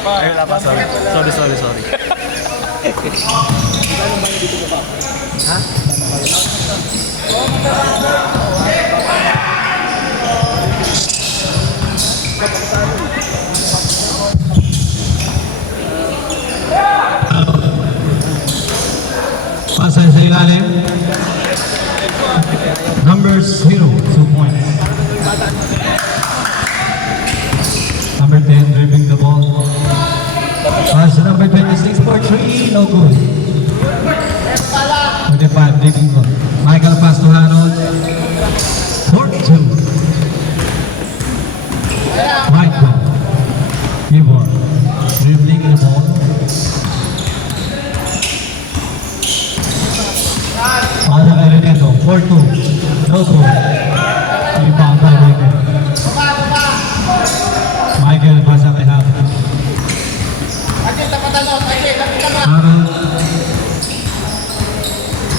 wala pa, sorry. Sorry. Ha? Pasay sa ilalim. Number 0, 2 points. Number 10, dribbling the ball. Pass to number 26 for 3, no good. 25, dribbling ball. Michael pass to Harold. 4-2. Michael. Gibor. Dribbling the ball. Para kay Reneto, 4-2. No good. Rebound by Michael. Michael pasa kay Harold. Harold.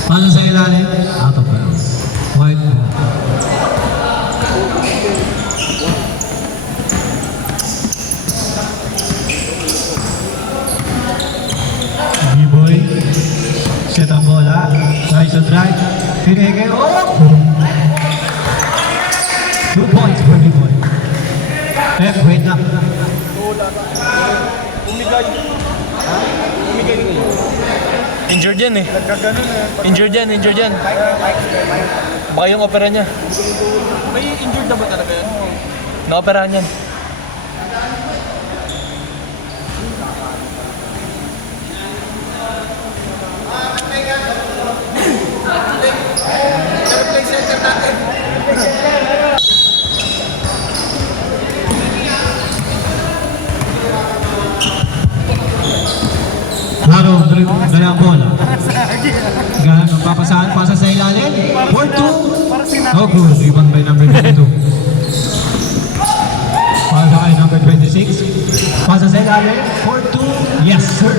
Pasa sa ilalim. Out of bounds. White ball. B-boy. Set ang bola. Nice and right. Pinigay. Oh! 2 points for B-boy. Wait na. Umigay. Ha? Umigay din kayo. Injured yan eh. Nagkaganon eh. Injured yan. Baka yung opera niya. May injured na ba talaga yan? Na-operahan yan. Play center natin. Harold, dala ang bola. Pasa sa ilalim. 4-2. No good. Rebound by number 22. Pasa kay number 26. Pasa sa ilalim. 4-2. Yes, sir.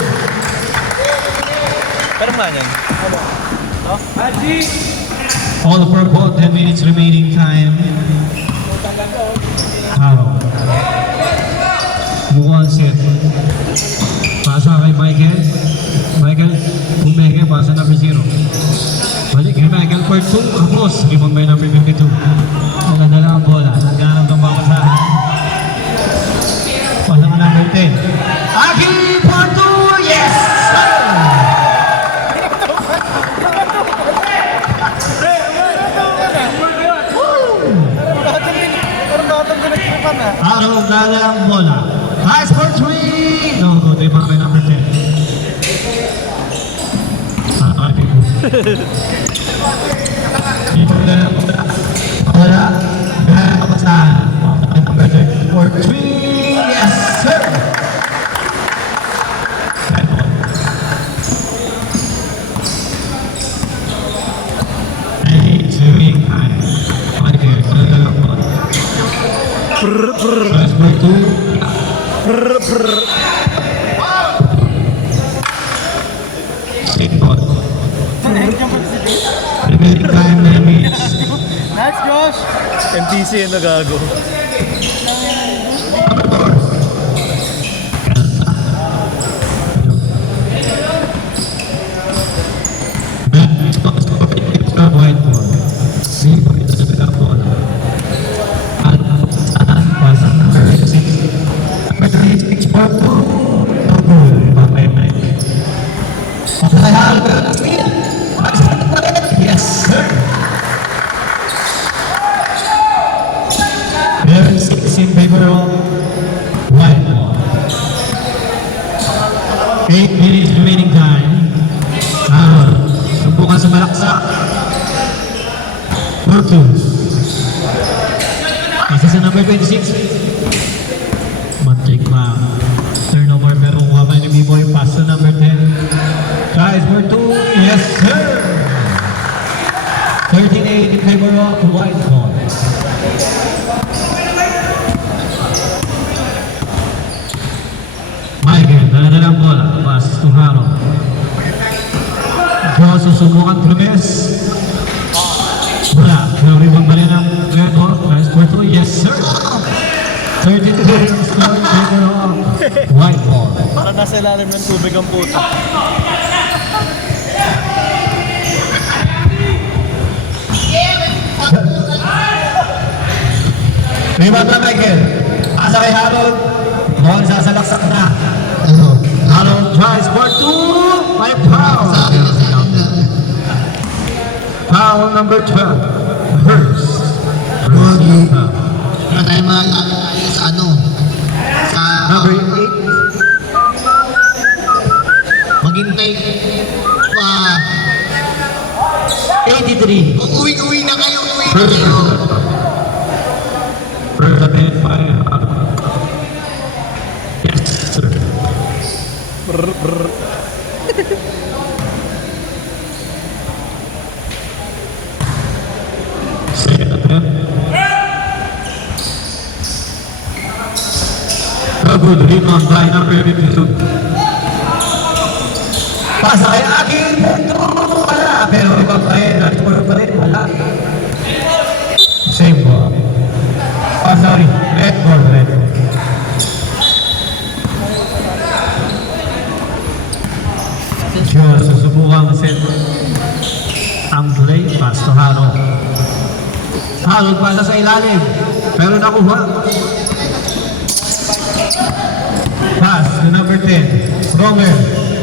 Pero man yan. All purple. 10 minutes remaining time. Harold. Mukhang set. Pasa kay Michael. Michael, pasa number 0. Balik kay Michael for 2. Kapos. Rebound by number 52. Maganda lang ang bola. Naghanap ng bawasahan. Pasa ng number 10. Aki for 2. Yes, sir! Araw dala ang bola. Nice for 3. No good. Rebound by number 10. Dito na lang bola. Bola. Gana kapasahan. Number 10 for 3. Yes, sir! Nice for 2. Remaining time 9 minutes. Nice, Josh! MTC yung nagago. White ball. B-boy to the middle ball. Pass number 6. Number 36 for 2. No good. Babay Mike. Yes, sir. 6 in favor of white ball. 8 minutes remaining time. Subukan sa malaksak. 4-2. Kasi sa number 26. Mantik pa. Turnover pero kuha ni B-boy. Pass sa number 10. Guys, 4-2. Yes, sir. 13-8 in favor of white ball. Michael, dala lang bola. Pass to Harold. Draw, susubukan Gomez. Wala. Rebound ba rin ang red ball? Nice for 2. Yes, sir. 32 in favor of White ball. Para nasa ilalim ng tubig ang puto. Rebound na Michael. Asa kay Harold. Ball sasalaksak na. Harold tries for two. May foul. Foul number 12. Hurts. Wala tayo sa ano, sa Number 8. maghintay pa. 83. Uwi na kayo, uwi na kayo. First attempt by yes, sir. Second attempt. A good rebound by number 52. Pasa kay Akin. Wala. Pero iba pa rin. Nagpuro pa rin. Wala. Same ball. Oh, sorry. Red ball. Red ball. Sure, susubukang set ang play. Pass to Harold. Harold pala sa ilalim. Pero nakuha. Pass to number 10. Romer.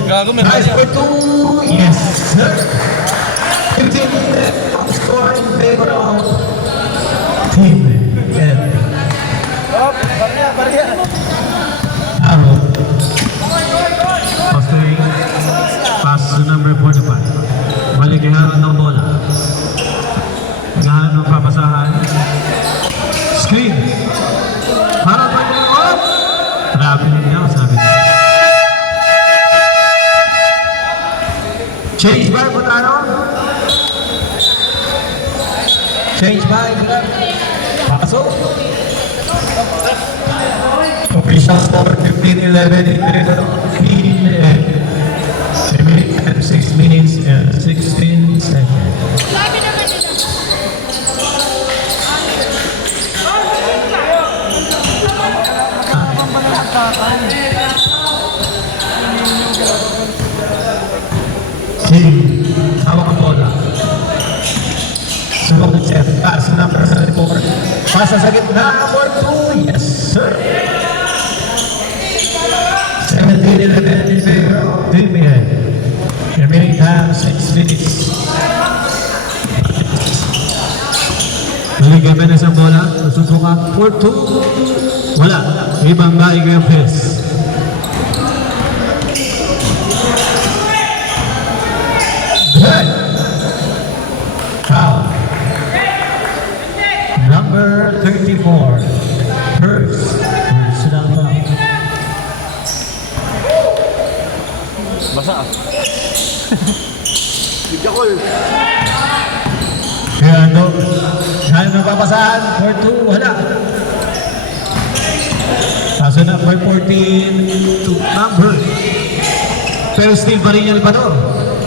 Gago, may Nice kanya. for two. Yes, sir. 15 score in favor of Team Ed. Up, barya. Harold. Pastoring. Pass to number 45. Balik kay Harold ng bola. Gahan ng papasahan. Screen. Harold pa yung up. Traveling niya, sabi niya. Change by Butano. Change by Butano. Pasok. Official score 15-11 in favor of Team Ed. 6 minutes and 16 seconds. Team, hawak ang bola. Subok ng chef. Pass number 34. Pasa sa gitna. Number 2. Yes, sir. 17-11 in favor of Team Ed. Remaining time, 6 minutes. Maligay Benes ang bola. Susubukan for 2. Wala. Ibang ba Igreves. Good. Foul. Number 34. Hurts. Hurts na ang foul. Basa ah. Kaya kaya napapasahan for 2, wala. Kaso na for 14 to number. Pero still pa rin yung Pador.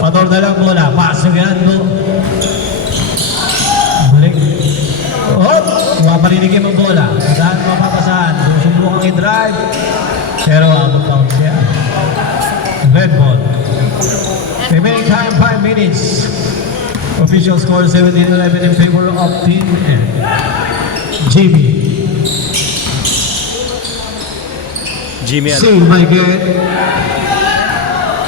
Pador na lang bola. Paso yan mo. Balik. Oh! Maparinig yung bola. Saan mapapasahan? Susubukan i-drive. Pero out-of-bounds siya. Red ball. Remaining time 5 minutes. Official score 17-11 in favor of Team Ed. Jimmy, ano? See, my good.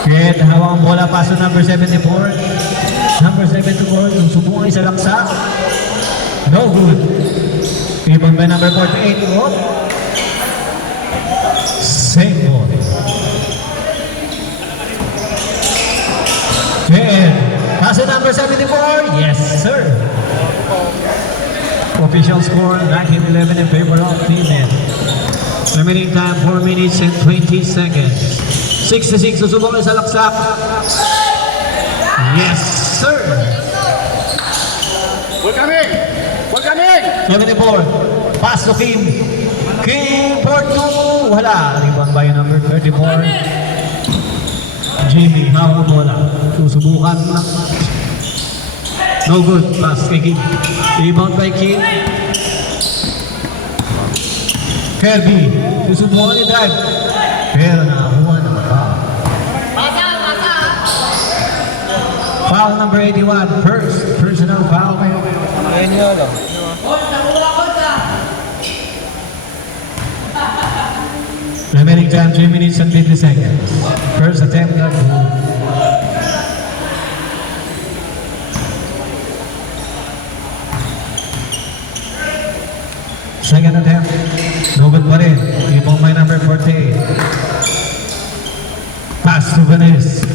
Good. Hawak ang bola. Paso number 74. Number 74. Yung subukan sa laksa. No good. Ibang by number 48. Oh. Same ball. Good. Paso number 74. Yes, sir. Official score 19-11 in favor of Team Ed. Remaining time 4 minutes and 20 seconds. 66 susubok sa laksak. Yes, sir. Welcoming! 74. Pass to Kim. Kim for 2. Wala. Rebound by number 34. Jimmy, hawak ang bola. Susubukan na. No good. Pass kay Kim. Rebound by Kim. Kirby. Susubukan ni drive. Foul number 81, first personal foul. Ayun nyo lang. Remaining time 3 minutes and 50 seconds. First attempt at second attempt. No good pa rin. Ibong may number 48. Pass to Vanes.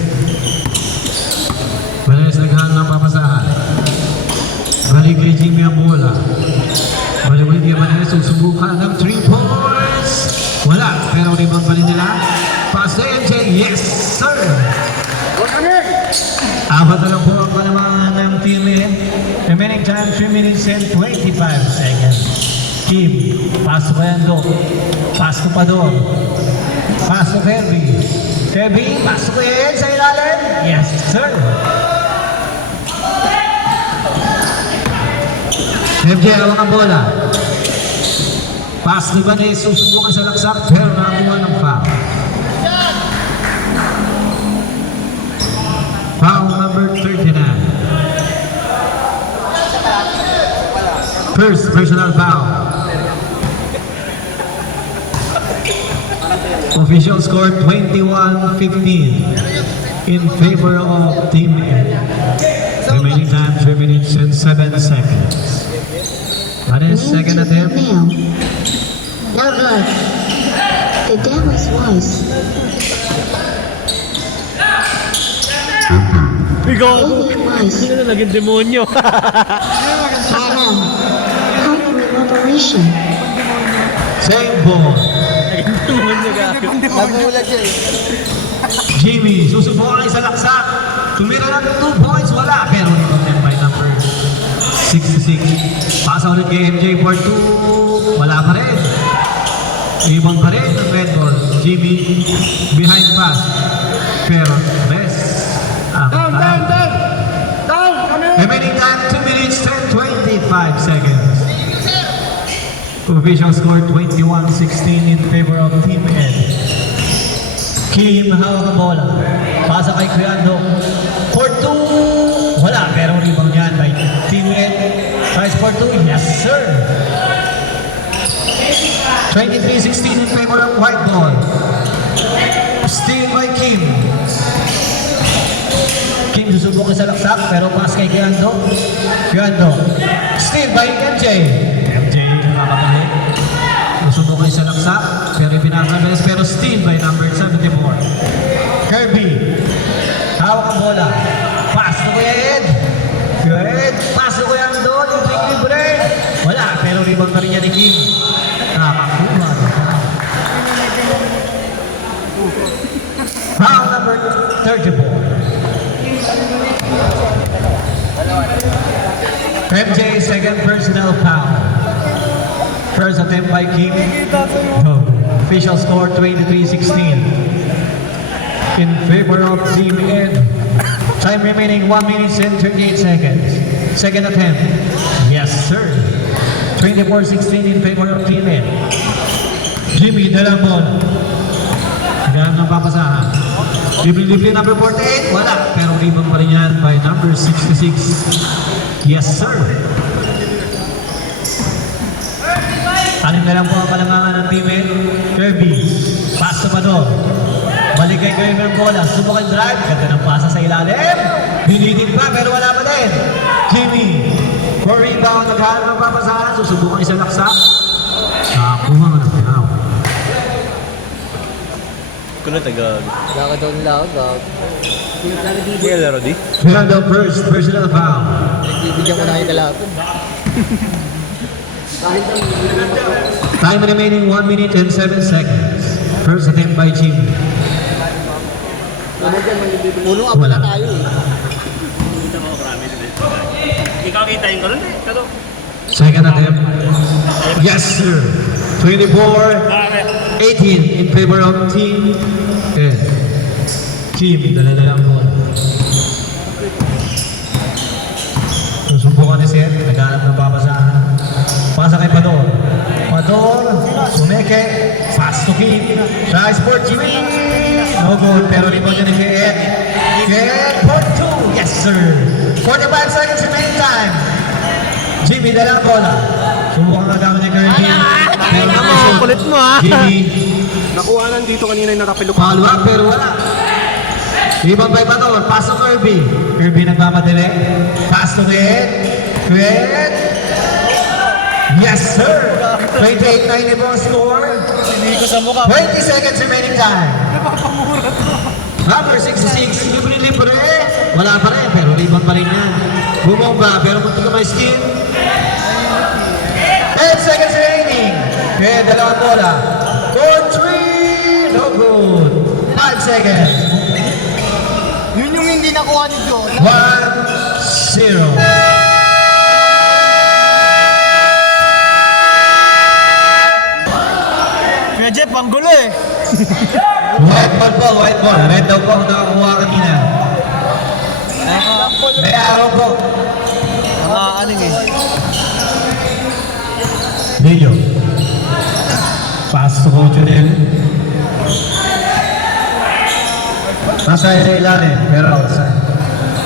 Vanes naghaan ng papasahan. Balik kay Jimmy ang bola. Balik ulit kay Vanes. Susubukan ng 3 points. Wala. Pero rebound pa rin nila. Pass to MJ. Yes, sir! Apat na lang po ang panamangan ng team in. Remaining time 3 minutes and 25 seconds. Kim, pass to Bando. Pass to Pador. Pass to Kirby. Kirby, pass to Kuya sa ilalim. Yes, sir! MJ, awang ang bola. Pass to Vanes. Susubukan sa laksak. Pero nakakuha ng foul. Foul number 39. First personal foul. Official score 21-15 in favor of Team A. Remaining time 3 minutes and 7 seconds. What is second attempt? Now, no good. The devil's voice. Alien voice. Naging demonyo. Adam. Hungry revelation. Same ball. Demonyo gago. Nagulat siya eh. Jimmy, susubukan sa laksak. Tumira ng 2 points, wala. Pero rebounded by number 66. Pasa ulit kay MJ for 2. Wala pa rin. Rebound pa rin ng red ball. Jimmy, behind pass. Pero best. Down. Remaining time 2 minutes and 25 seconds. Official score 21-16 in favor of Team Ed. Kim, hawak ang bola. Pasa kay Criando. For 2. Wala, pero rebound yan by Team Ed. Tries for 2. Yes, sir. 23-16 in favor of white ball. Steal by Kim. Kim susubukan sa laksak, pero pass kay Criando. Steal by MJ. MJ nakakabalik. Susubukan sa laksak, pero pinakabilis, pero steal by number 74. Kirby. Hawak ang bola. Pass to Kuya Ed. Pass to Kuya Ando. Libre. Wala, pero rebound pa rin niya ni Kim. Nakakuha. Foul number 34. MJ, second personal foul. First attempt by Kim. No. Official score 23-16 in favor of Team Ed. Time remaining 1 minute and 38 seconds. Second attempt. Yes, sir. 24-16 in favor of Team Ed. Jimmy, dalang bola. Ganang ng papasahan. Libre number 48. Wala. Pero rebound pa rin yan by number 66. Yes, sir. Anim na lang po ang palangangan ng team in. Kirby. Pass to Pador. Balik kay Kirby ang bola. Subukan drive. Ganda ng pasa sa ilalim. Binitin pa pero wala pa din. Jimmy. For rebound. Naghahanap ng papasahan. Susubukan isang laksak. Nakakuha nga ng pinaw. Kuno tagag. Laka daw nila ako, gag. Kaya laro di? Miranda first. Personal foul. Nagbibigyan ko na kayo kalapon. Time remaining 1 minute and 7 seconds. First attempt by Jimmy. Puno ka pala tayo eh. Ikaw kitain ko rin eh. Kado. Second attempt. Yes, sir. 24-18 in favor of Team Ed. Jimmy, dala-dalang bola. Susubukan ni Seth. Naghanap ng papasahan. Pasa kay Pador. Sumeke. Fast to kick. Tries for Jimmy. No good, pero rebound niya ni Ed. Get for 2. Yes, sir. 45 seconds remaining time. Jimmy, dala ang bola. Subukan na gamit ni Kirby. Kulit mo ha. Jimmy. Nakuha nandito kanina yung nakapilok. Follow up pero wala. Ibang by Bator. Pass to Kirby. Kirby nagmamadali. Pass to Ed. Yes, sir. 28-90 po ang score. Hindi ko sa mukha. 20 seconds remaining time. Number 66, libre. Wala pa rin, pero rebound pa rin yan. Bumomba, pero munti ka may skin. 10 seconds remaining. Okay, dalawang bola. For 3, no good. 5 seconds. Yun yung hindi nakuha ni Joe. 1-0. Kuya Jeff, ang gulo eh. White ball po, white ball. Red daw po ang nakakuha kanina. May araw po. Ano eh. Lillo. Pass to Coach Odell. Nasa ilalim, pero outside.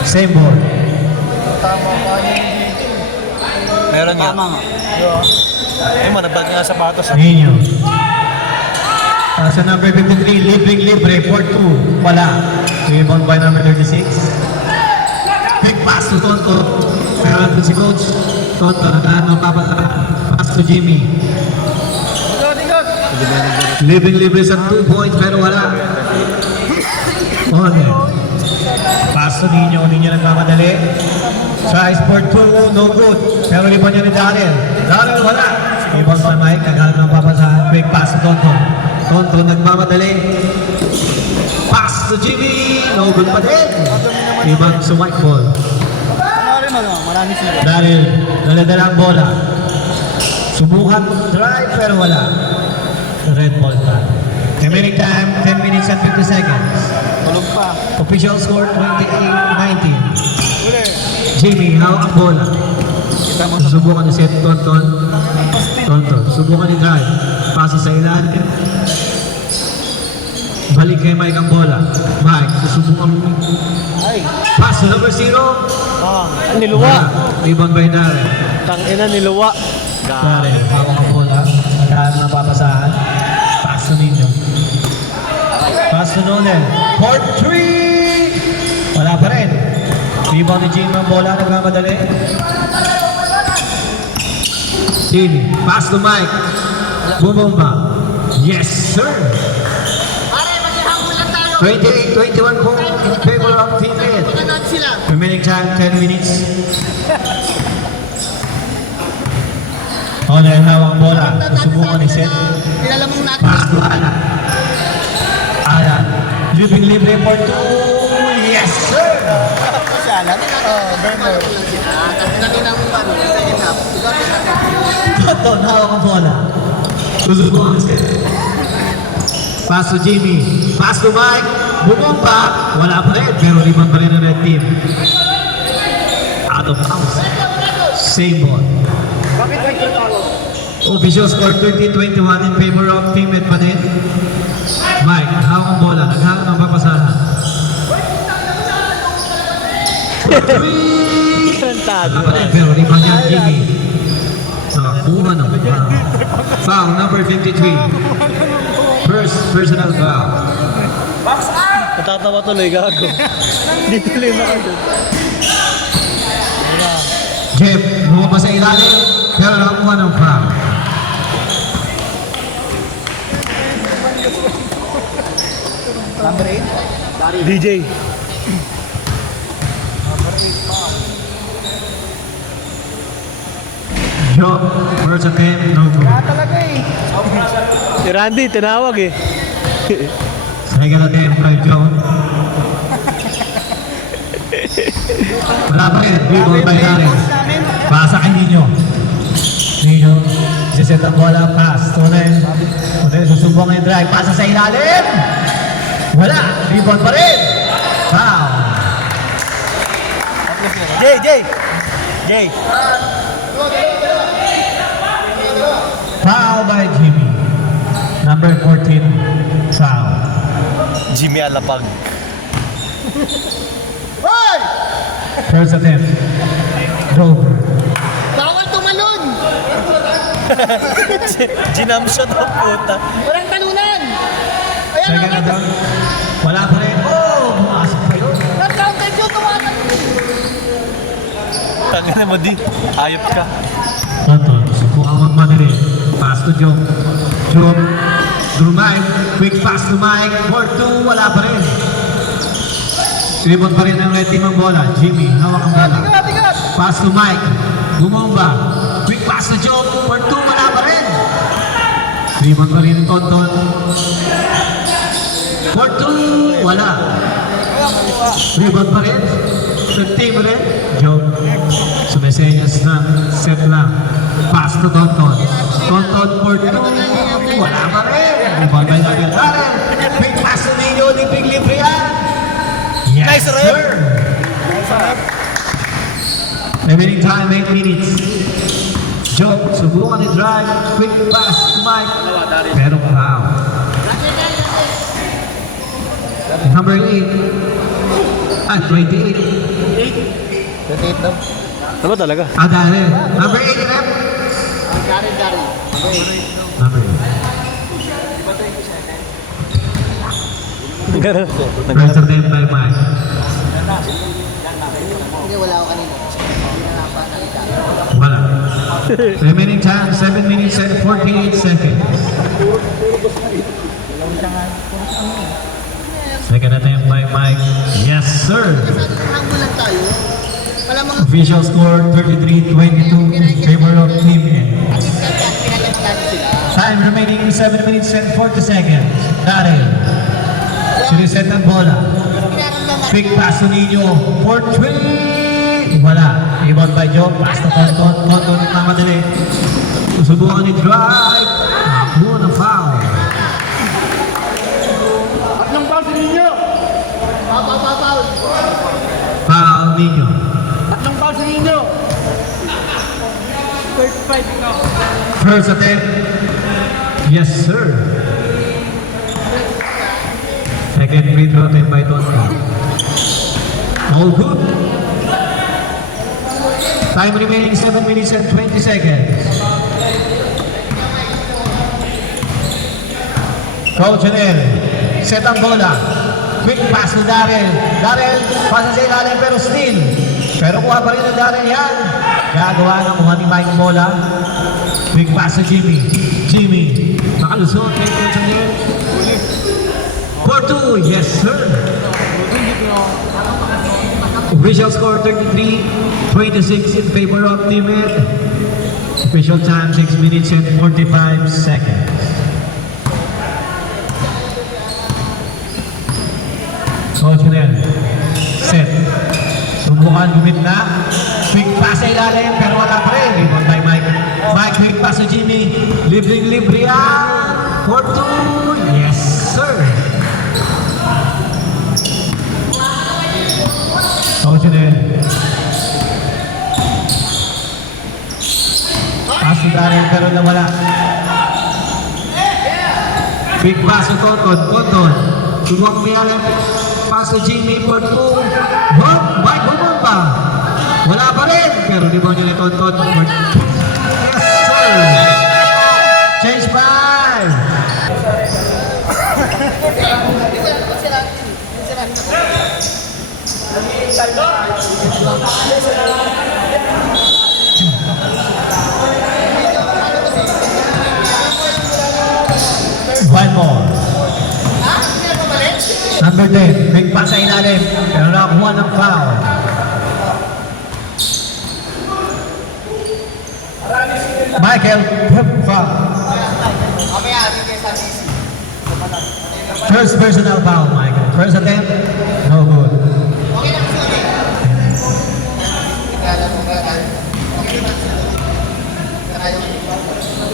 Same ball. Meron nga. Tama nga. Ay, manabag nga sapatos. Ninyo. Nasa number 53, libre, for 2. Wala. Rebound by number 36. Big pass to Tonto. Pero nandun si Coach. Tonto, pass to Jimmy. Libre sa 2 points, pero wala. On. Pass to Ninyo. Ninyo nagmamadali. Tries for 2, no good. Pero rebound niya ni Daryl. Daryl, wala. Rebound sa Mike, naghahanap ng papasahan. Quick pass to Tonto. Tonto nagmamadali. Pass to Jimmy. No good pa din. Rebound sa white ball. Marami sila. Daryl, dala-dala ang bola. Subukan drive pero wala. Red ball pa. Remaining time, 10 minutes and 50 seconds. Tulog pa. Official score, 28-19. Jimmy, hawak ang bola. Subukan ni Seth Tonton. Subukan ni drive. Pasa sa ilalim. Balik kay Mike ang bola. Mike, susubukan mo. Pass to number 0. Niluwa. Rebound by Darren. Tangina niluwa. Darren, hawak ang bola. Naghahanap ng papasahan. Pass to Ninyo. Pass to Nolan. For 3! Wala pa rin. Rebound ni Jimmy ang bola. Nagmamadali. Jimmy. Pass to Mike. Bumomba. Yes, sir! 28-21 po in favor of Team Red. Remaining time, 10 minutes. O, hawak ang bola. Susubukan ni Seth. Pinalamang natin. Pass to Alan. Alan. Libre for 2. Yes, sir! Si Alan. Burner. Kanina mo ba? Second half. Tonton, hawak ang bola. Susubukan ni Seth. Pass to Jimmy. Pass to Mike. Bumomba. Wala pa rin. Pero rebound pa rin ng red team. Out of bounds. Same ball. Official score 30-21 in favor of Team Red pa din. Mike, hawak ang bola. Naghahanap ng papasahan. Wala pa rin. Pero rebound niya ang Jimmy. Nakakuha ng foul number 53. First personal foul. Natatawa tuloy, gago. Hindi tuloy makagod. Jeff, bumaba sa ilalim, pero nakakuha ng foul. Number 8? DJ. Joe, first attempt, no good. Talaga eh. Si Randy, tinawag eh. Second attempt by Joe. Wala pa rin, rebound by Darren. Pasa kay Ninyo. Ninyo, siset ang bola, pass. Tunay, susubong yung drive, pasa sa ilalim. Wala, rebound pa rin. Foul. Jay. Foul by Jimmy. Number 14, foul. Jimmy Alapag. Hoy! First attempt. Rover. Bawal tumalon! Ginamshot ang puta. Walang talunan! Ayan Second ang attempt. Wala pa rin. Oh! Bumasok pa yun. nag-counter yun, tumatalon! Tangina mo di. Ayop ka. Tonton, subukan magmadali. Pass to Joe. Joe. Through Mike. Quick pass to Mike. 4-2. Wala pa rin. Rebound pa rin ang red team ang bola. Jimmy, hawak ang bola. Tigat! Pass to Mike. Bumomba. Quick pass to Joe. 4-2. Wala pa rin. Rebound pa rin ang Tonton. 4-2. Wala. Rebound pa rin. Third team rin. Joe. Sumesenyas na. Set lang. Pass to Tonton. Tonton 4-2. Wala pa rin. Rebound by Daniel Darren. Big pass to Nino. Libre yan. Yes, Nice rep. sir. Remaining time, 8 minutes. Joe, subukan ni drive. Quick pass to Mike. Pero foul. Number 8. 28. 28 daw. Ano ba talaga? Adare. Number 8, rep. Dari. Number 8. Ganun. First attempt by Mike. Hindi, wala ako kanina. Hindi na lang pa nakita. Wala. Remaining time, 7 minutes and 48 seconds. Second attempt by Mike. Yes, sir. Hanggo lang tayo. Wala mga Official score 33-22 in favor of Team N. pinagkakita sila. Time remaining 7 minutes and 40 seconds. Darren. Siniset ang bola. Quick pass to Nino. 4-3. Wala. Rebound by Joe. Pass to Tonton. Tonton na madali. Susubukan ni drive. Nakakuha ng foul. Foul Nino. First attempt. Yes, sir. Second free throw attempt by Tonton. All good. Time remaining 7 minutes and 20 seconds. Coach Janel, set ang bola. Quick pass to Darren. Darren, pasa sa ilalim pero still. Pero kuha pa rin ng Darren yan. Gagawa ng mga ni Mike bola. Quick pass to Jimmy. Jimmy, nakalusot kay Coach Janel. 4-2, yes sir. Official score 33-26 in favor of Team Ed. Official time 6 minutes and 45 seconds. Coach Nel, set. Subukan gumit na. Quick pass sa ilalim pero wala pa rin. Rebound by Mike. Mike, quick pass to Jimmy. Libre yan. 4-2, yes sir. Coach Nel. Pass to Darren pero nawala. Big pass to Tonton. Subukan umiyalan. Pass to Jimmy for 2. Hop! Mike bumamba. Wala pa rin. Pero di ba niya ni Tonton? Yes sir. Change 5. One more. Number 10, big pass sa ilalim. Pero nakakuha ng foul. Michael, foul. First personal foul, Michael. First attempt, no good.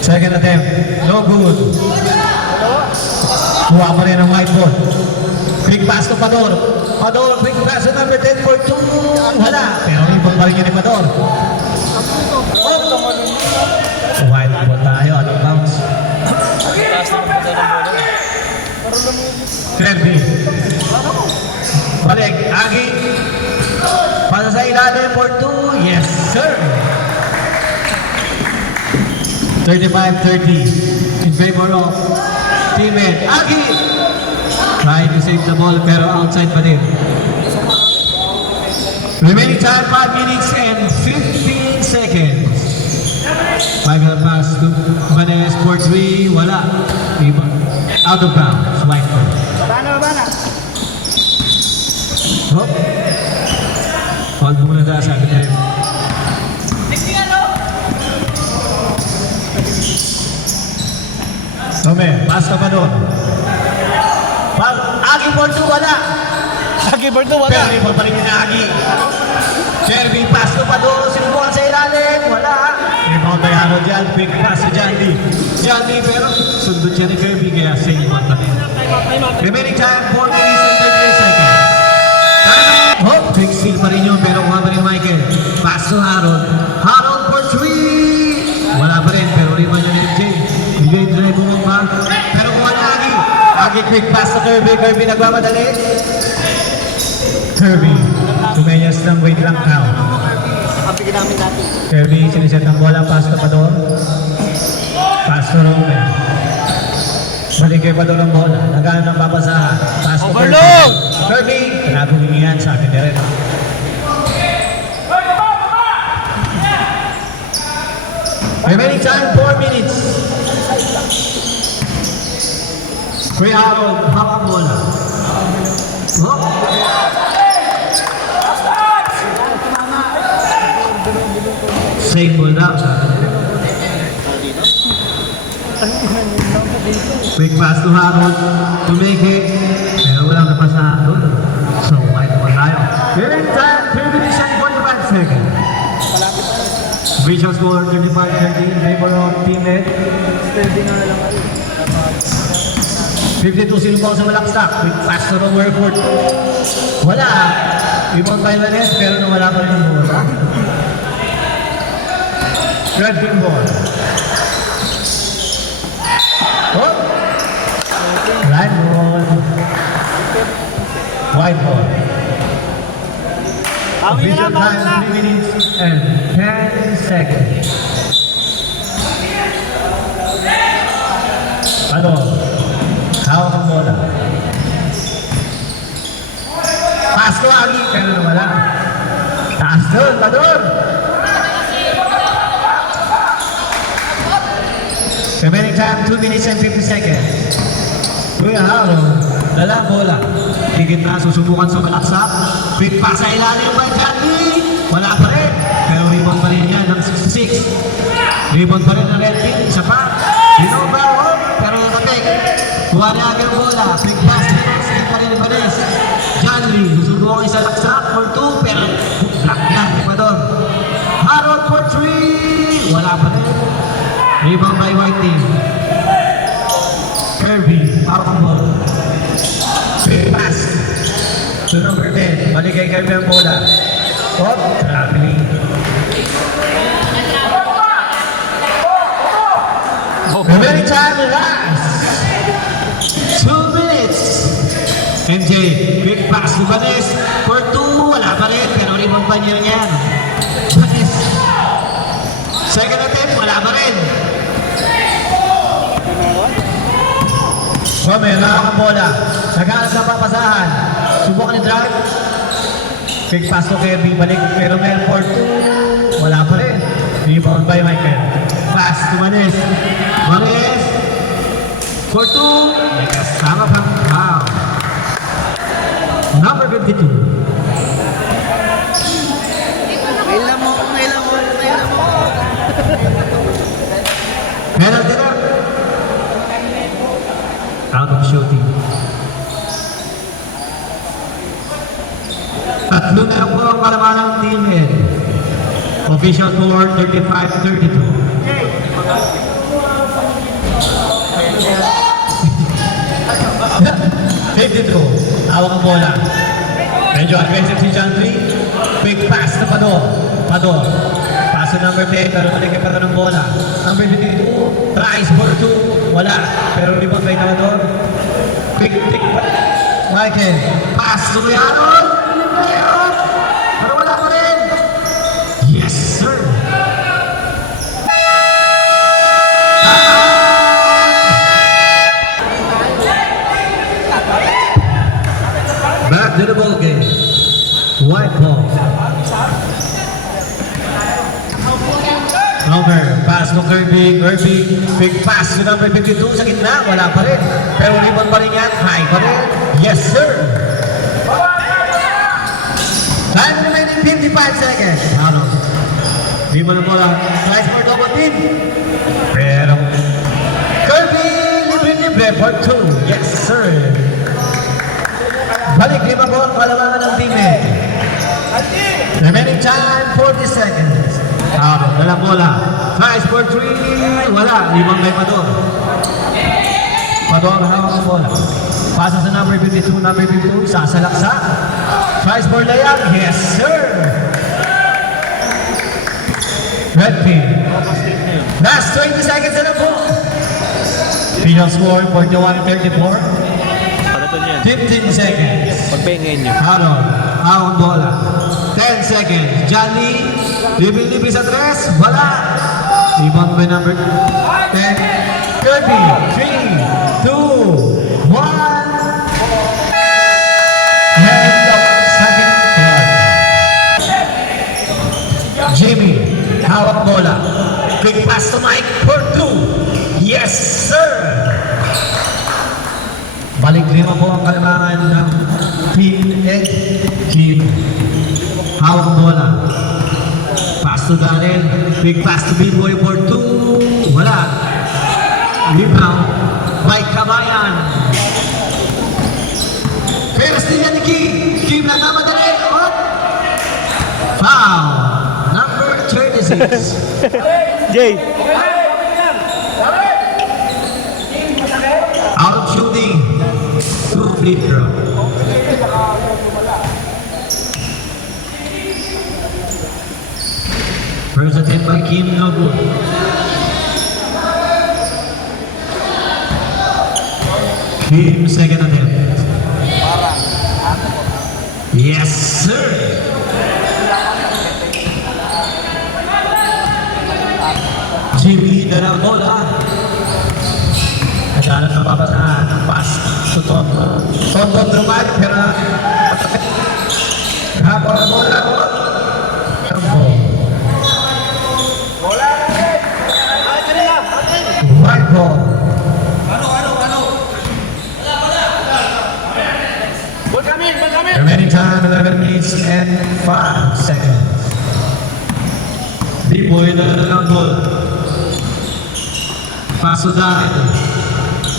Second attempt, no good. Kuha pa rin ang whiteboard. Quick pass to Pador. Pador, quick pass to number 10 for 2. Wala. Pero rebound pa rin yun ni Pador. Whiteboard tayo. Anong bounce? Kirby. Balik. ilalim for 2. Yes, sir. 35-30 in favor of teammate Agi. Trying to save the ball pero outside pa din. Remaining time 5 minutes and 15 seconds. 5 pass to Vanes for 3. Wala. Iba. Out of bounds. White ball. Bana. Hop. Hold muna tayo sa akin. Tome, pass ka pa doon. Agi for 2, wala. Agi Berto, wala. Pero iba pa rin yung Agi. Jeremy, pass ka pa doon. Sinubukan sa ilalim, wala. Rebound by Harold dyan. Quick pass si Jandy. Jandy, pero sundot siya ni Kirby, kaya same one pa din. Remaining time, 4 minutes and 38 seconds. Hop, big steal pa rin yun, pero kuha pa rin Michael. Pass to Harold. Harold for 3. Wala pa rin, pero rebound yun ni MJ. Bigay drive bumaba. Pero kuha na Agi. Agi quick pass sa Kirby. Kirby nagmamadali. Kirby. Tumenyas ng wait lang count. Kapigin namin natin. Kirby siniset ng bola. Pass na pa doon. Pass to Roman. Maligay pa doon ang bola. Nagaan ng papasahan. Pass to Kirby. Overload! Kirby. Nagulingi yan sa akin din. Remaining time 4 minutes. Kuya Harold, hawak bola. Oh. Save ball na. Quick pass to Harold to make it. Pero walang napasa doon. So, white ball tayo. Remaining time 3 minutes and 45 seconds. Visual score 35-30 in favor of teammate. 52 sinubong sa Malaksak. Quick pass to Romerford. Wala. Rebound by Vanes pero nawala pa rin ang bola. Red pin ball. Oh! Line ball. White ball. Official time 3 minutes and 10 seconds. Ano? Hawak ang bola. Pass ko Agi, pero nawala. Taas doon, padon! Remaining time 2 minutes and 50 seconds. Kuya Harold, dala ang bola. Tigit na susubukan sa Malaksak. Quick pass sa ilalim by Jandy. Wala pa rin. Pero rebound pa rin yan ng 66. Rebound pa rin ng Red Team. Isa pa. Sinobra, oh. Pero napatik. Kuha na agad ang bola. Quick pass. Skill pa rin ni Vanes. Jandy, susubukan sa Malaksak for 2. Pero block na. Pa doon. Harold for 3. Wala pa rin. Rebound by White Team. Kirby, out ang ball. Quick pass. To number 10. Balik kay Kirby ang bola. Hop, traveling. Remaining time last 2 minutes. MJ, quick pass to Vanes for 2. Wala pa rin, pero rebound pa niya yan. Vanes. Second attempt, wala pa rin. May hawak ang bola. Naghanap ng papasahan. Subukan ni drive. Quick pass to Kirby. Balik pero may for 2. Wala pa rin. Rebound by Michael. Pass to Vanes. Vanes. For 2. May kasama pang foul. Number 52. Kailan mo. Penalty na. Out of shooting. Tatlo na po ang kalamanang teammate. Official score 35-32. 52. Hawak ang bola. Medyo aggressive si John 3. Quick pass na Pador. Pass to number 10 pero maligay pa rin ng bola. Number 52. Tries for 2. Wala. Pero rebound by Pador. Quick pa. Michael. Pass to Harold. Pero wala pa rin. back to the ball game. White ball. Over, pass mo Kirby, big pass to number 52 sa gitna, wala pa rin. Pero rebound pa rin yan, high pa rin. Yes, sir! Time remaining 55 seconds. Ano? Di mo na mo lang, tries for double team. Pero, Kirby, libre for 2. Yes, sir! Balik, lima po ang kalamangan ng teammate. Remaining time, 40 seconds. Out, dalang bola. Tries for 3. Wala. Limang kay Pador. Pador hawak ng bola. Pasa sa number 52, number 52. Sasalaksa. Tries for layup. Yes, sir. Red team. Last 20 seconds na po. Final score, 41-34. Ano to niyan? 15 seconds. Pagpengin nyo. Aaron, hawak bola. 10 seconds. Johnny, libre sa tres. Wala. Rebound by number 10. Kirby, 3, 2, 1. End of second quarter. Jimmy, hawak bola. Quick pass to Mike for 2. Yes, sir. Balik lima po ang kalamangan ng Team Ed. Team hawak bola. Pass to Daniel. Big pass to B-Boy for 2. Wala. Rebound by Kabayan. Fairness din yan ni Kim. Kim na namadali. Up. Foul. Number 36. Jay! Out of shooting. 2 free throw. First attempt by Kim Nobu. Kim second attempt. Yes, sir. Jimmy dalang bola. Naghanap na papasahan ng pass. Tuton. Tuton lumad. Pero hapon ang bola. White ball. Remaining time 11 minutes and 5 seconds. B-Boy na lang bola. Pass to Daniel.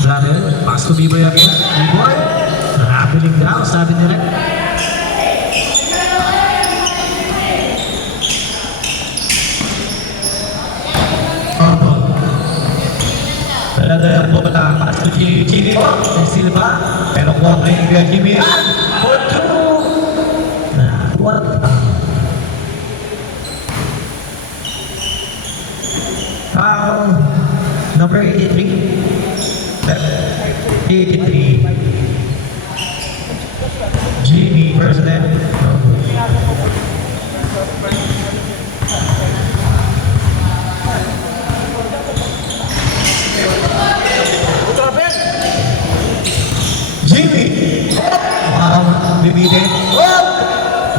Daniel, pass to B-Boy again. B-Boy, nakapiling daw, sabi nila. Talaga po pala, pass to Jimmy po, ng Silva. Pero kung may Jimmy, for 2. What? Foul number 83. 83. Jimmy president. Jimmy. Wow, bibigyan. Oh!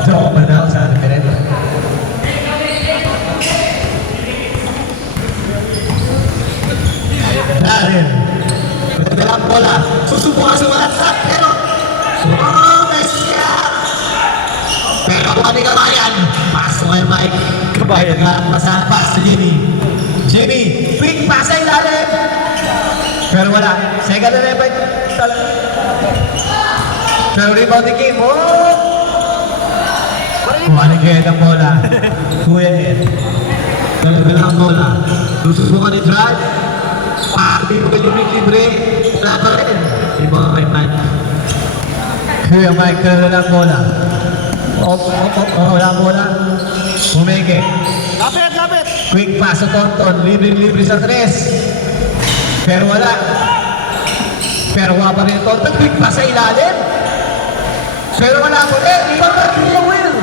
Joke na daw sa atin. Daniel. Dalang bola. Susubukan sa mga sak. Pero Messia. Pero kung ano Kabayan. Pass mo kay Mike. Kabayan. Masahan pass to Jimmy. Jimmy. Quick pass sa ilalim. Pero wala. Second na ba? Pero rebound ni Kim. Oh! Kung ano kaya ng bola. Kuya Ed. Dalang bola. Susubukan ni drive. Party mo libre-libre. Wala pa rin. Iba kay Mike. Kuya Mike na lang bola. Wala bola. Humeke. Lapit! Quick pass sa Thornton. Libre-libre sa tres. Pero wala. Pero wala pa rin ito. Quick pass sa ilalim. Pero wala pa rin. Iba pa rin yung Will.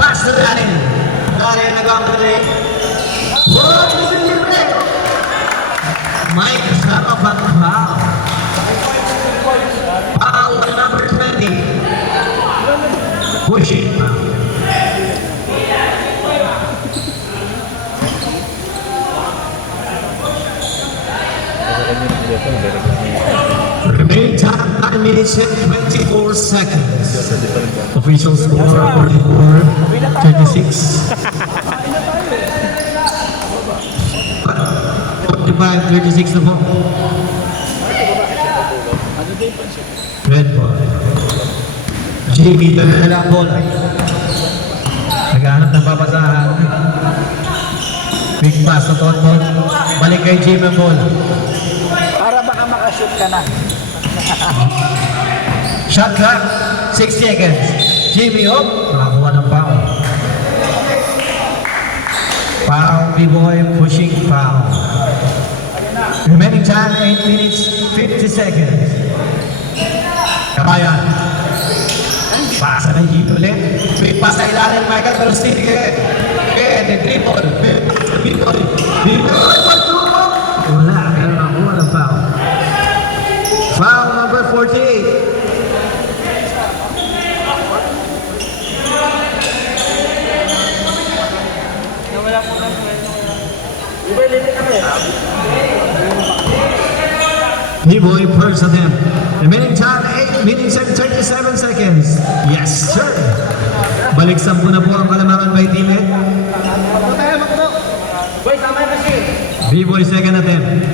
Pass na Daniel. Daniel nag-ample. Wow! Libre-libre. Mike kasama bang foul? Foul number 20. minutes and 24 seconds. Official score 44-36. 45-36 na po. Red ball. JB, dala ang bola. Naghahanap ng babasahan. Big pass na Tonton. Balik kay JB ang bola. Para baka makashoot ka na. Shot clock, 6 seconds. Jimmy up, nakakuha ng foul. Foul, B-boy, pushing foul. Remaining time, 8 minutes, 50 seconds. Kabayan. Pasa na Jimmy ulit. Quick pass na ilalim, Michael, pero still again. Again, the dribble. B-boy. Wala, pero nakakuha ng foul. Foul number 48. B-boy first attempt. Remaining time 8 minutes and 37 seconds. Yes, sir. Balik 10 na po ang kalamangan by teammate. B-boy second attempt.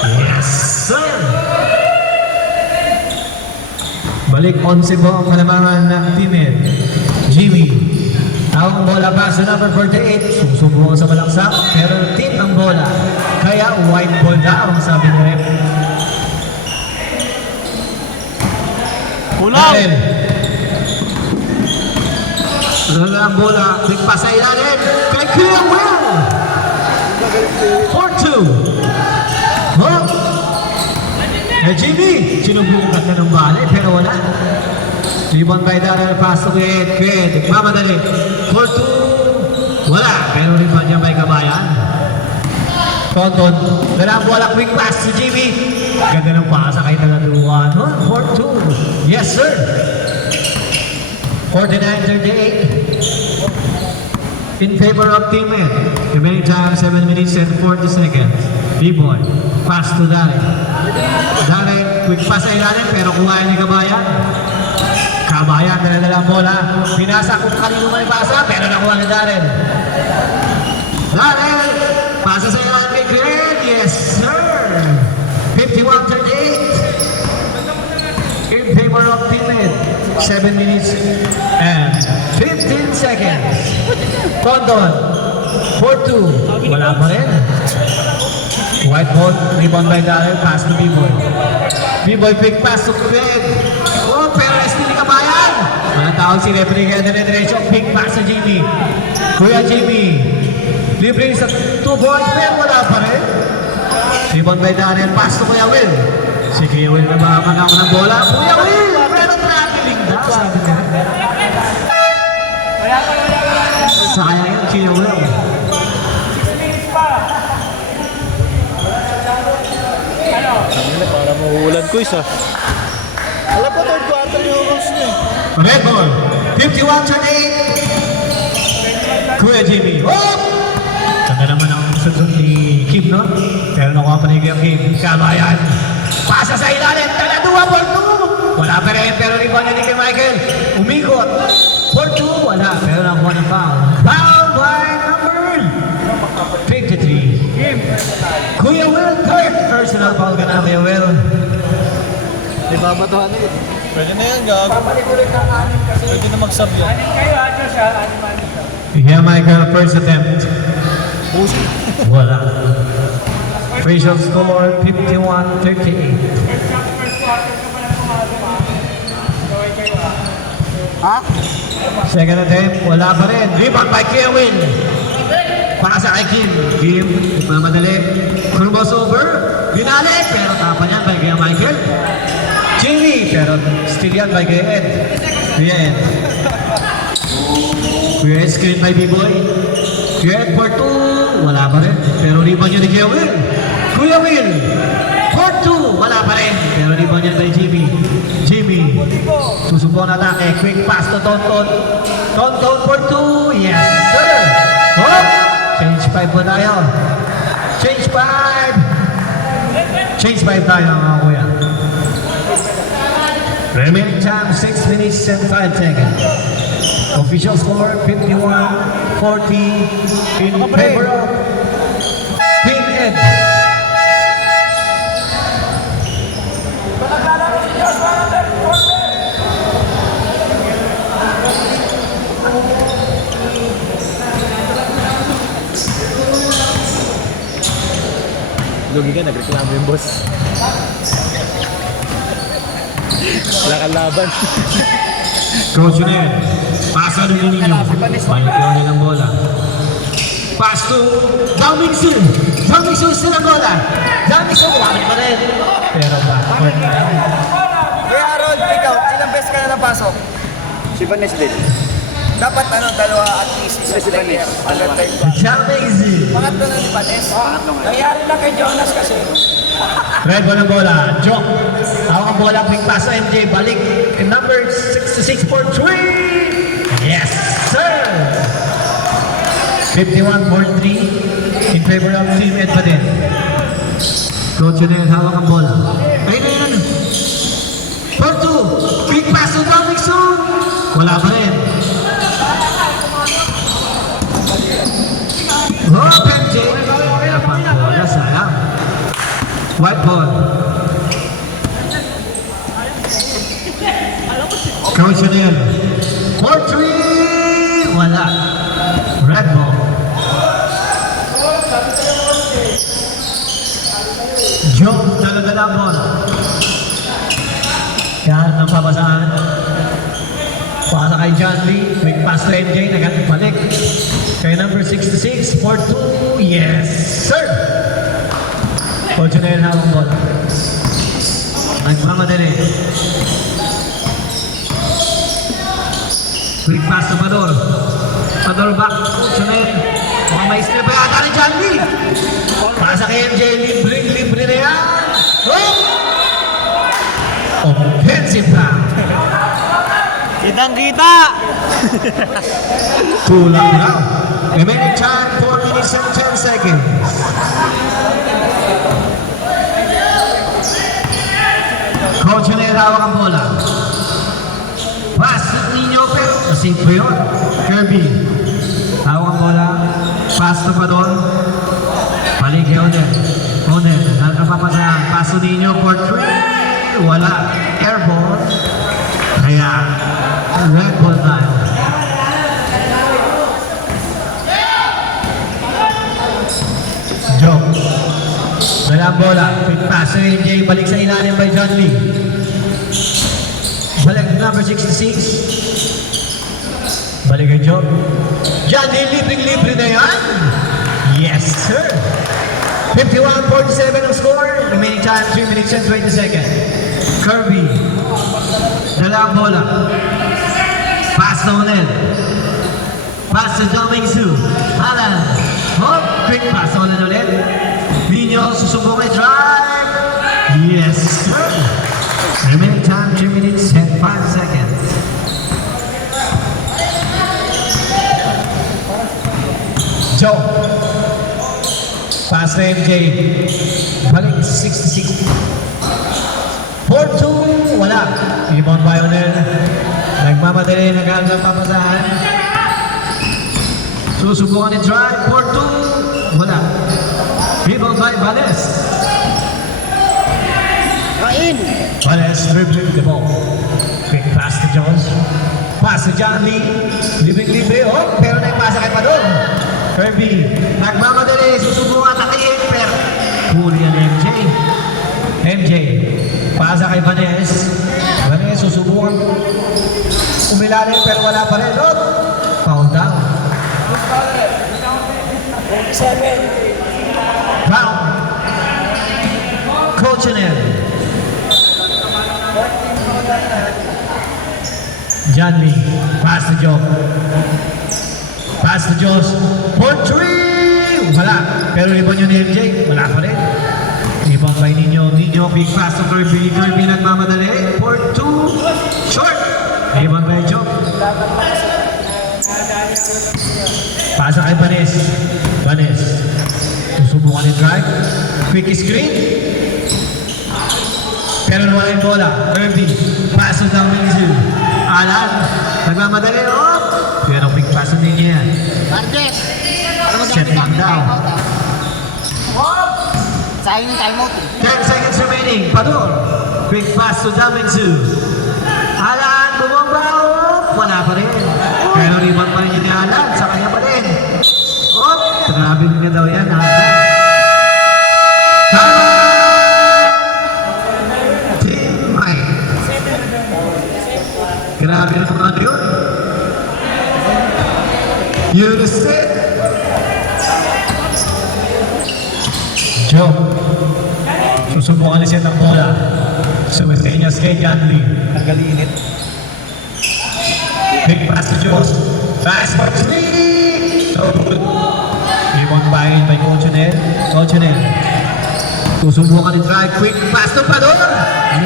Yes, sir. Balik 11 po ang kalamangan ng teammate. Jimmy. Ang bola pass sa number 48. Susubukan sa balaksak. Pero tip ang bola. Kaya white ball daw ang sabi ni ref. Kulang! Ano ang bola? Quick pass sa ilalim. Kay Kuya Will. 4-2. Hook. Eh Jimmy. Sinubukan na ng bali pero wala. Rebound by Darrell, pass to Qued. Mamadali. 4-2. Wala. Pero rebound niya by Kabayan. Tonton. Dala ang bola. Quick pass to Jimmy. Ganda ng pasa kay Tagaduan. 4-2. Yes, sir. 49-38. In favor of teammate. Remaining time 7 minutes and 40 seconds. B-boy. Pass to Darrell. Darrell. Quick pass sa ilalim pero kuhain ni Kabayan. Kabayan, dala-dala ang bola. Pinasa kung kanino may pasa, pero nakuha ni Darrell. Darrell! Pasa sa ilan kay Greg. Yes, sir! 51-38. In favor of teammate. 7 minutes and 15 seconds. Tonton. 4-2. Wala pa rin. White ball, rebound by Darrell, pass to B-boy. B-boy, quick pass to Greg. Oh, pero ST ni Kabayan. Manatawag si referee kaya dire-diretso. Big pass sa Jimmy. Kuya Jimmy. Libre sa 2 balls, pero wala pa rin. Rebound by Darrell, pass to Kuya Will. Si Kuya Will na ba ang ng bola? Kuya Will, pero traveling daw, sabi niya. Sayang yun, Kuya Will. Para mahuhulan ko isa. Alam ko, third quarter yung rules niya eh. Red ball, 51-38. Kuya Jimmy. Oh! Ganda naman ang sunod ni Kim, no? Pero nakuha pa ni Kuya Kim. Kabayan. Pasa sa ilalim. Taladua, 4-2. Wala pa rin, pero rebound niya ni kay Michael. Umikot. 4-2. Wala, pero nakuha ng foul. Foul by number 53. Kuya Will, third personal foul ka na, Kuya Will. Di ba batuhan yun? Pwede na yan, gago. Pwede na mag-sub yan. Yeah, Michael, first attempt. Wala. Official score 51-38. Ha? Second attempt, wala pa rin. Rebound by Kevin. Pasa kay Kim. Kim, mamadali. Crossover. Binalik, pero tapa niyan by Kuya Michael. Jimmy, pero still yan by Kuya Ed. Kuya Ed. Kuya Ed, screen by B-Boy. Kuya Ed for 2. Wala pa rin. Pero rebound niya ni Kuya Will. Kuya Will. For 2. Wala pa rin. Pero rebound niya by Jimmy. Jimmy. Susubok na atake. Quick pass to Tonton. Tonton for 2. Yes, sir. Hop. Change 5 po tayo. Change 5. Change 5 tayo mga kuya. Remaining time 6 minutes and 5 seconds. Official score 51-40 in favor of Team Ed. Lugi ka, nagreklamo yung boss. Wala kang laban. Coach Junel, pasa ng ninyo. Manikyo nilang bola. Pass to Damingsu. Damingsu sila bola. Damingsu, kumamit pa rin. Pero backward na lang. Kuya Harold, ikaw, ilang beses ka na napasok? Si Vanes din. Dapat dalawa at least isa player. Hanggang tayo pa. Damingsu. Pangatlo na ni Panes. Nangyari na kay Jonas kasi. Red ball ng bola. Joke. Hawak ang bola. Quick pass to MJ. Balik. Number 66 for 3. Yes, sir. 51-43 in favor of Team Ed pa din. Coach Junel, hawak ang bola. Ayun, ayun. For 2. Quick pass to Damingsu. Wala pa rin. Oh, MJ. Kaya pa ang bola. Sayang. White ball. Coach Junel. For 3. Wala. Red ball. Joe, talaga ang bola. Yan ang pabasaan. Pasa kay John Lee. Quick pass to MJ. Nagatibalik. Kay number 66 for 2. Yes, sir. Coach Junel na ang bola. Nagmamadali. Quick pass to Pador. Pador back. Coach Junel. Mga maestro pa yata ni John Lee. Pasa kay MJ. Libre na yan. Oh! Offensive foul. Kitang-kita! Kulang na. Remaining time 4 minutes and 10 seconds. Coach Junel, hawak ang bola. Pass ninyo pero nasave po yun. Kirby. Hawak ang bola. Pass to Padon. Balik kay Odell. Odell, nagkapapasahan. Pass to ninyo for 3. Wala. Airball. Kaya, red ball tayo. Joe. Wala ang bola. Quick pass to AJ. Balik sa ilalim by John Lee. Balik number 66. Balik kay Joe. John Lee, libreng-libre na yan. Yes, sir. 51-47 ang score. Remaining time 3 minutes and 20 seconds. Kirby. Dala ang bola. Pass to Onel. Pass to Damingsu. Alan. Oh, quick pass to Onel ulit. Nino, susubok may drive. Yes, sir. Remaining time 3 minutes and 5 seconds. Joe. Pass to MJ. Balik 66. 4-2. Wala. Rebound by Onel. Nagmamadali. Naghagang papasahan. Susubukan ni drive. 4-2. Wala. Rebound by Vales. Vales dribbling the ball. Quick pass to Jones. Pass to John Lee. Libre-libre. Oh, pero naipasa kay Padon. Kirby. Nagmamadali. Susubukan atakihin. Pero huli yan MJ. MJ. Pasa kay Vanes. Vanes susubukan. Umilalim pero wala pa rin. Oh, foul down. Foul. Coach Junel. John Lee. Pass to Joe. Pass to Joe. For 3. Wala. Pero ibon yun ni MJ. Wala pa rin. Ibang by Nino. Nino, big pass to Kirby. Kirby nagmamadali. For 2. Short. Ibang by Joe. Pasa kay Vanes. Vanes. Susubukan ni drive. Quick screen. Pero wala yung bola. Kirby. Paso ng Minzu. Alan. Nagmamadali. Oh! Pero quick pass din niya yan. Marquez! Ano mo Set lang daw. Sayang yung timeout eh. 10 seconds remaining. Pador. Quick pass to Daminsu. Alan, bumaba. Oh, wala pa rin. Pero rebound pa rin ni Alan. Sa kanya pa rin. Oh, grabe nga daw yan. Team Mike. Grabe na mga yun. Unistate. Joe. Susubukan ni siya ng bola. Sumisenyas kay John Lee. Nagalinit. Big pass to Joe. Fast for three. So good. Ibon bahin by Cochonel. Cochonel. Susubukan ni Drive. Quick pass to Pador.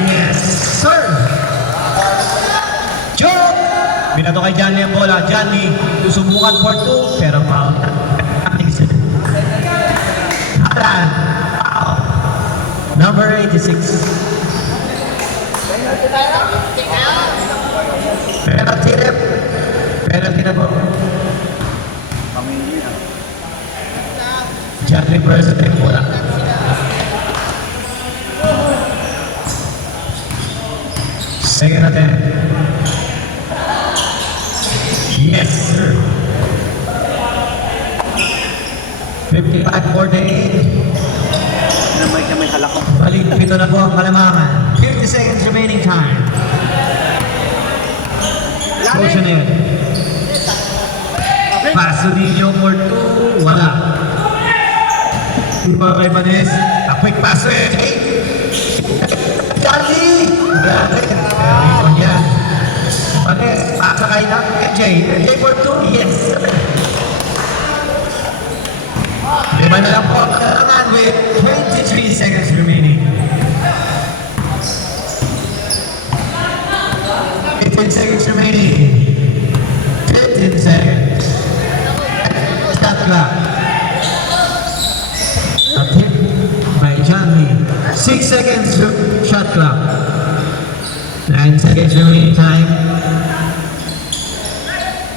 Yes, sir. Joe. Binato kay John Lee ang bola. John Lee. Susubukan for two. Pero foul. Alan. Number 86. Penalty na po. John Lee President bola. Second attempt. Yes, sir. 55-48. May halak. Balik, pito na po ang kalamangan. 50 seconds remaining time. Cochonel. Paso ninyo for two. Wala. Iba kay Manes. A quick pass. Dali! Grabe. Ito yan. Manes, pasa kay na. MJ. MJ for two. Yes. Lima na lang po ang kalamangan with 23 seconds remaining. 15 seconds remaining. 15 seconds. Stop clock. A hit by John Lee. 6 seconds shot clock. 9 seconds remaining time.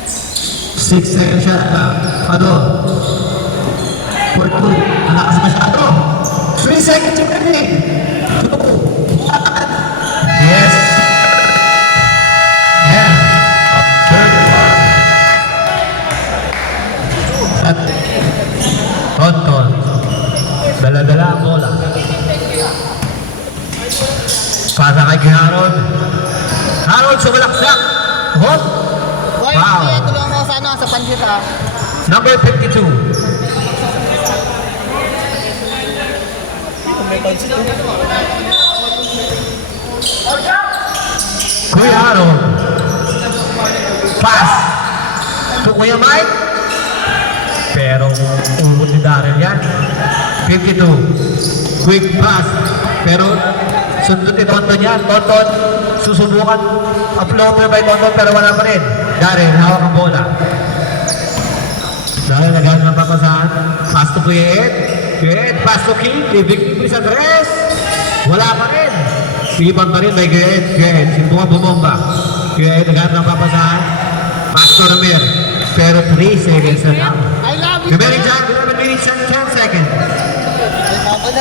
6 seconds shot clock. Pador. For two. Malakas masyado. 3 seconds remaining. 2. Yes. Yeah. Third one. At Tonton. Dala-dala ang bola. Pasa kay Harold. Harold sumalaksak. Hop. Boy, Wow. kaya tulungan mo sa ano, sa pansit ah. Number 52. Kuya Harold. Pass. To Kuya Mike. Pero umot ni Darrell yan. 52. Quick pass. Pero sundot ni Tonton yan. Tonton susubukan. Uploader by Tonton pero wala pa rin. Darrell, hawak ang bola. Dahil naghan ng papasahan. Pass to Kuya Ed. Kuya Ed, pass to King. Libig-libig sa dress. Wala pa rin. Sipan pa rin by Kuya Ed. Kuya Ed, sinubukan bumomba. Kuya Ed, naghan ng papasahan. Pass to Ramir. Pero 3 seconds na lang. I love you. Remaining time, 11 minutes and 10 seconds.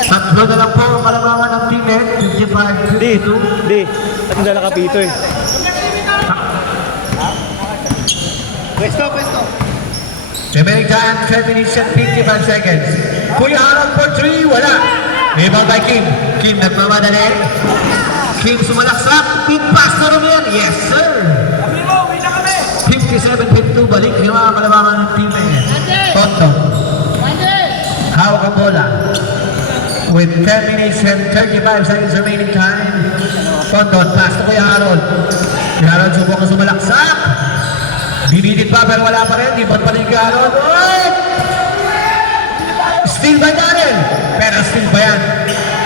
Tatlo na lang po ang kalamangan ng team Ed. 55. Di. At hindi nakapito eh. Pwesto. Remaining time, 10 minutes and 55 seconds. Kuya Harold for 3, wala. Rebound by Kim. Kim nagmamadali. Kim sumalaksak. Big pass to Romero. Yes, sir. 57-52, balik yung mga kalamangan ng team Ed. Tonton. Hawak ang bola. With 10 minutes and 35 seconds remaining time. Tonton, pass to Kuya Harold. Kuya Harold subukan sumalaksak. Binidit pa pero wala pa rin. Ibot pa rin Kuya Harold. Oy! Steal by Darrell. Pero steal ba yan?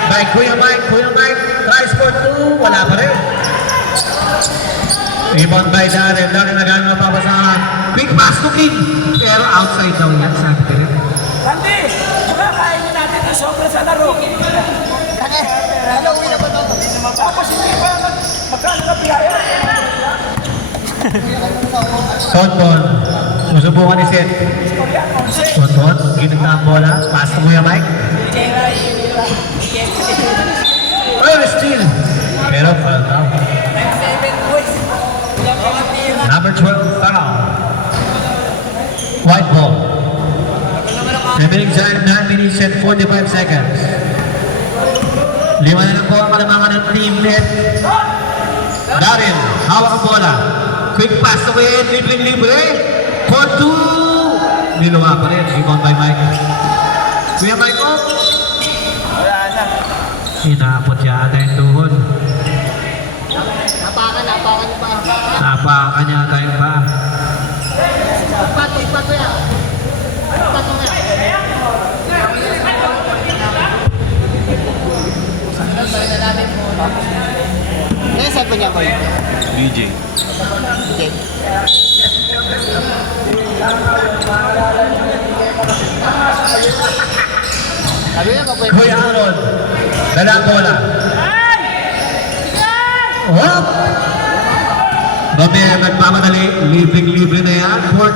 By Kuya Mike. Kuya Mike tries for 2. Wala pa rin. Ibot by Darrell. Dahil nagano mapapasahan. Big pass to King. Pero outside daw yan. Sabi ko rin. Randy, baka kainin natin ang sobra sa laro. Uwi na ba ito? Short ball. Susubukan ni Seth. Short, ginit na ang bola. Pass to Kuya Mike. Oh, steal. Pero foul down. Number 12 foul. White ball. Remaining time 9 minutes and 45 seconds. 5 na lang po ang kalamangan ng team net. Daryl, hawak ang bola. Quick pass away, libre. For 2. Niluwa pa rin. Rebound by Mike. Kuya Mike, oh. Hinapot yata yung tuhod. Napakan pa. Napakan yata yung pa. Ipat ko yan. Ano yung sabi niya ko yun? DJ. Okay. Sabi niya ko pwede. Kuya Aaron, dala ang bola. Wap! Babe, nagpamadali. Libre na yan. For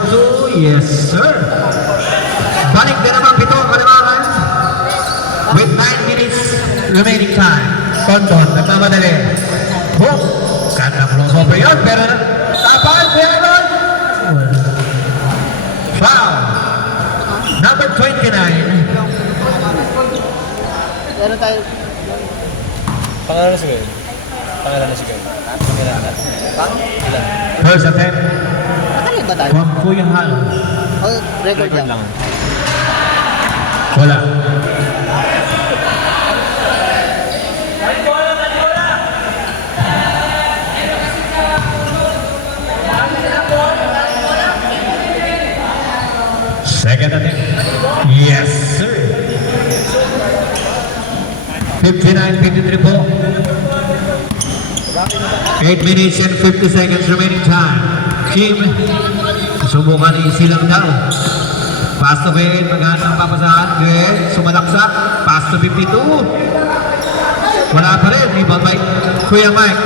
2, yes sir. Balik din naman pito, kalimangan. With 9 minutes remaining time. Condon, nagpamadali. Hook! Ganda crossover yun, pero tapan, Kuya Aaron. Foul. Number 29. Meron tayo. Pangalan na si Gwen. Pangalan na si Gwen. Pangalan na. Ilan? First attempt Nakalit ba tayo? from Kuya Halo. Oh, record Record lang. lang. Wala. Second attempt. Yes, sir. 59-53 po. 8 minutes and 50 seconds remaining time. Team, susubukan ni Silang daw. Pass to Gwen, maghanap ang papasahan. Gwen, sumalaksak. Pass to 52. Wala pa rin. Rebound by Kuya Mike.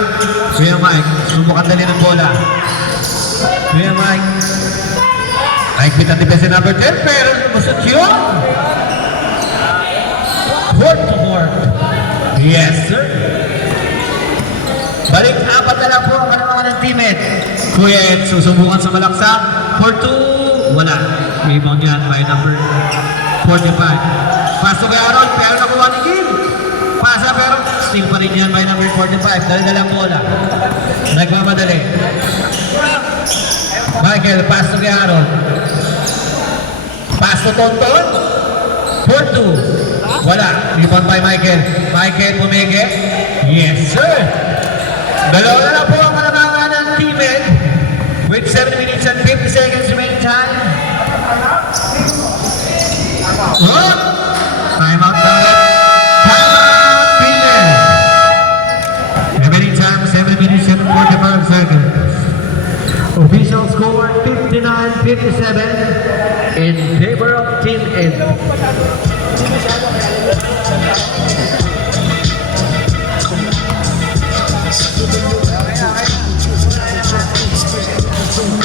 Kuya Mike, subukan dali ng bola. Kuya Mike. Naikpit ang defense number 10, pero lumusot yun. Court to court. Yes, sir. Balik, 4 na lang po ang kalamangan ng teammate. Kuya Ed, susubukan sa malaksak. For 2, wala. Rebound yan by number 45. Pass to kay Aaron, pero nakuha ni Kim. Pasa, pero steal pa rin yan by number 45. Dali-dali ang bola. Nagmamadali. Michael, pass to kay Aaron. Pass to Tonton. For 2. Wala. Rebound by Michael. Michael pumige. Yes, sir. Dalawa na lang po ang kalamangan ng teammate with 7 minutes and 50 seconds remaining time. Oh! Time out daw. Time out, Peter. Remaining time 7 minutes and 45 seconds. Official score 59-57 in favor of Team Ed.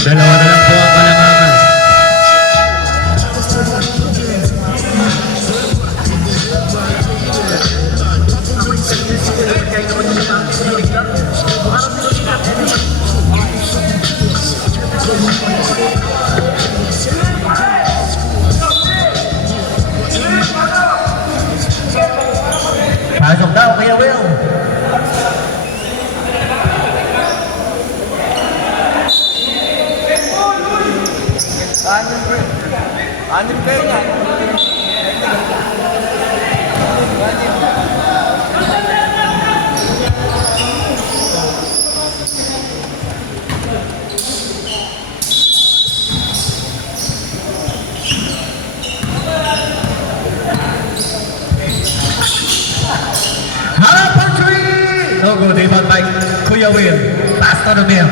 Dalawa na lang po ang kalamangan. Pasok daw, Kuya Will. Anim kayo nga. Harap for 3! No good, rebound by Kuya Will. Pass to Romeo.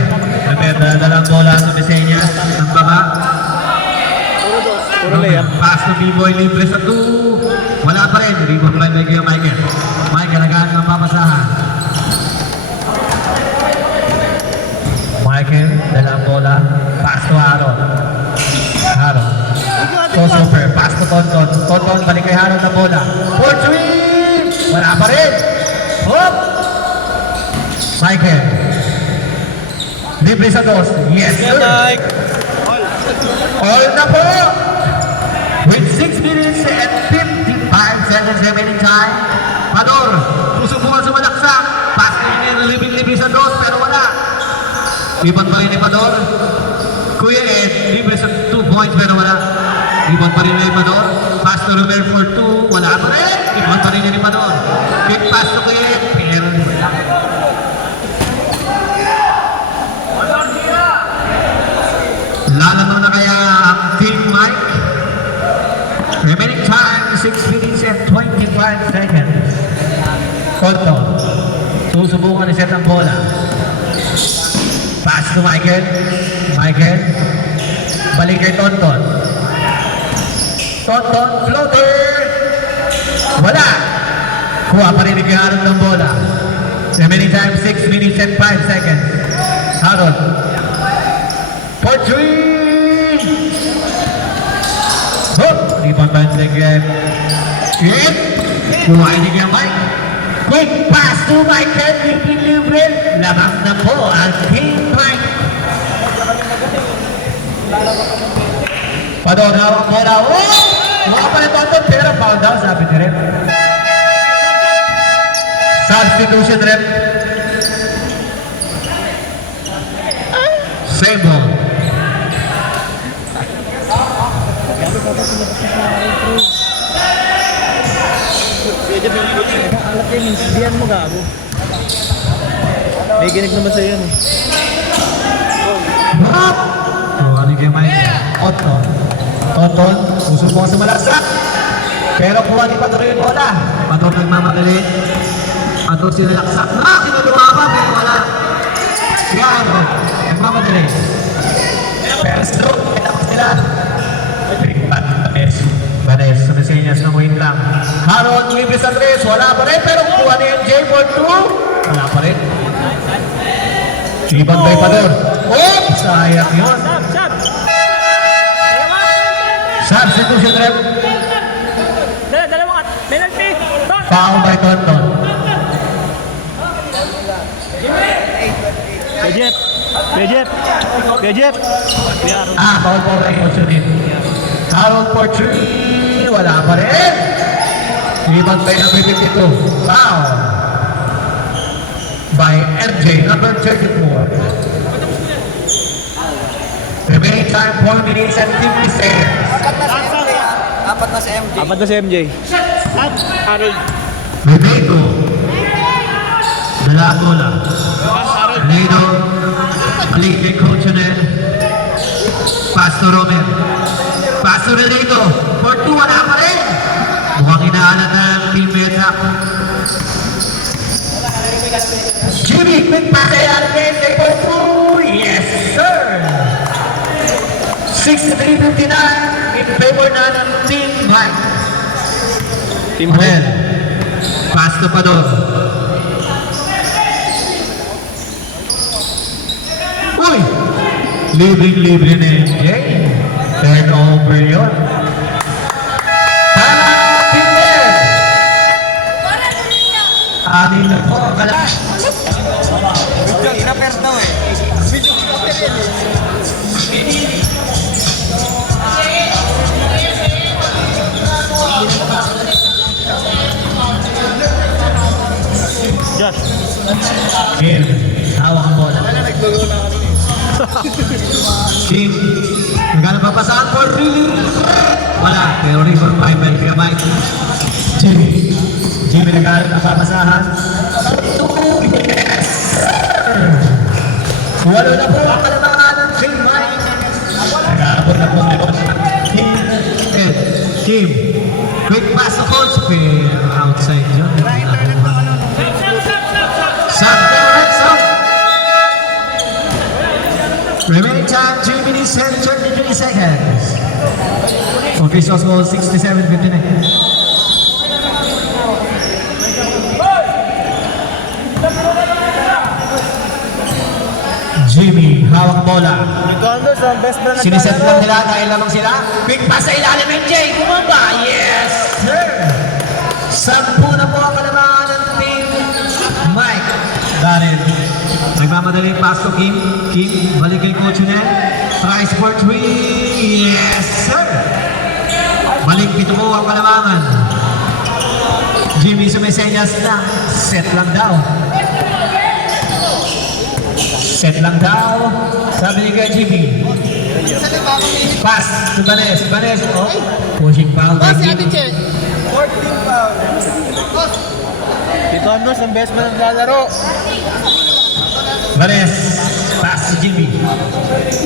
Romeo, dalang bola sa Meseñas. Ang baba. Puro layup. Pass to B-Boy, libre sa 2. Wala pa rin. Rebound by Kuya Michael. Michael, bola. Pass to Harold. Harold. So super. Pass to Tonton. Tonton, balik kay Harold na bola. For three! Wala pa rin. Hop! Michael. Libre sa dos. Yes, Sige, sir. Mike. All na po! With 6 minutes and 55 seconds remaining time. Pador, susubukan sumalaksak. Pass na libre sa dos, pero wala. Ibang pa rin ni Pador. Kuya Ed, libre sa 2 points, pero wala. Ibang pa rin ni Pador. Pass to Romero for 2, wala pa rin. Ibang pa rin ni Pador. Quick pass to Kuya Ed, pero wala. Lalaro na kaya ang Team Mike. Remaining time, 6 minutes and 25 seconds. Konto. Susubukan ni Seth ang bola. Pass to Michael. Michael. Balik kay Tonton. Tonton, floater. Wala. Kuha pa rin ni Harold ng bola. Remaining time, 6 minutes and 5 seconds. Harold. For 3! Hook! Rebound by the game. Hit! Kuhain ni kaya Mike. Quick pass to Michael. Libre. Labang na po ang Team Mike. Pador na ang bola. Oh! Mga pa rin Tonton, pero foul daw, sabi ni Rep. Substitution Rep. Same ball. Alat yan, diyan mo gago. May ginig naman sa'yo yan. Hop! So, ano yung Mike? Otto. Tonton, susubukan sa malaksak. Pero kuha ni Pador yung bola. Pador nagmamadali. Pador sinalaksak na. Sinuluha pa, pero wala. Yan. Nagmamadali. Pero stroke. Kailangan sila. Banes, sa Meseñas na win lang. Harold, libre sa 3. Wala pa rin. Pero kuha ni MJ for 2. Wala pa rin. Ibang kay Pador. Oh! Sayang yun. Substitution rep. Dalawang penalty. Foul by Tonton. Bejep. Foul po kay Osunin. Harold for 3. Wala pa rin. Ibang kay number 52. Foul by MJ, number 34. Remaining time, 4 minutes and 50 seconds. Apat na si MJ. Harold. Bebeto. Dala ang bola. Lido. Balik kay Coach Anel. Pass to Romer. Pass to Relito. For 2, wala pa rin. Mukhang inaalat ng teammate na. Jimmy, quick pass kay Alvin. Kay for 2. Yes, sir. 63-59 in favor na ng Team Mike. Team Anel. Pass to Pador. Uy! Libreng-libre na MJ. Turnover yun. Tama! Tinder! Anin na po. Kalas! Inaper daw eh. Josh. Kim, hawak ang bola. Kim, nagana papasaan for really? Wala, pero rebound by Mel kaya Mike. Jimmy nagana napapasahan. Yes! Walo na po ang kalamangan ng Team Mike. Nag-aabot na po Kim, quick pass to Coach. Pero outside yun. Remaining time 2 minutes and 23 seconds. Official score 67-59. Jimmy, hawak bola. Ricardo sa best friend ng Siniset lang nila dahil lamang sila. Quick pass sa ilalim, MJ. Bumaba. Yes, sir. 10 na po ang kalamangan ng team Mike. Darren. Nagmamadali pass to Kim. Kim, balik kay Coach Nen. Tries for 3. Yes, sir. Balik dito po ang kalamangan. Jimmy sumisenyas na. Set lang daw. Set lang daw. Sabi ni kay Jimmy. Pass to Banes. Banes, oh. Pushing foul by Jimmy. 14 foul. Tito Andres ang best man ng lalaro. Banes. Pass to Jimmy.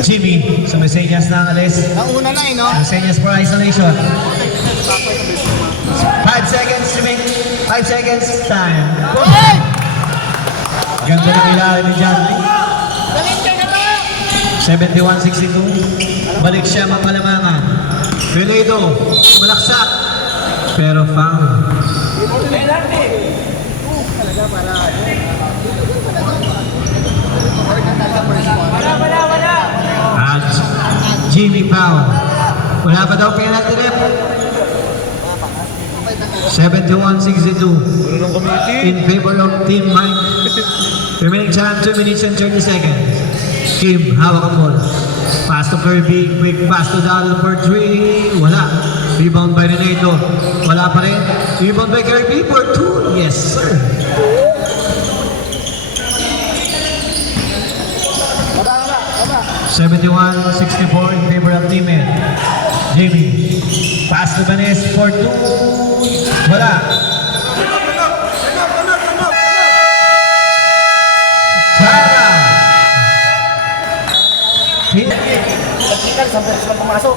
Jimmy, sumisenyas na ang alis. Nauna na no? Sumisenyas for isolation. 5 seconds remaining. 5 seconds time. Ganda ng ilalim ni John Lee. 71-62. Balik siya mapalamangan. Relado. Malaksak. Pero foul. At Jimmy foul. Wala pa daw penalty rep. 71-62. In favor of Team Mike. Remaining time 2 minutes and 30 seconds. Kim, hawak ang ball. Pass to Kirby. Quick pass to Donald for 3. Wala. Rebound by Renato. Wala pa rin. Rebound by Kirby for 2. Yes, sir. (71-64) in favor of Team Ed. Jamie. Pass to Banes for 2. Wala. Tara. Pumasok.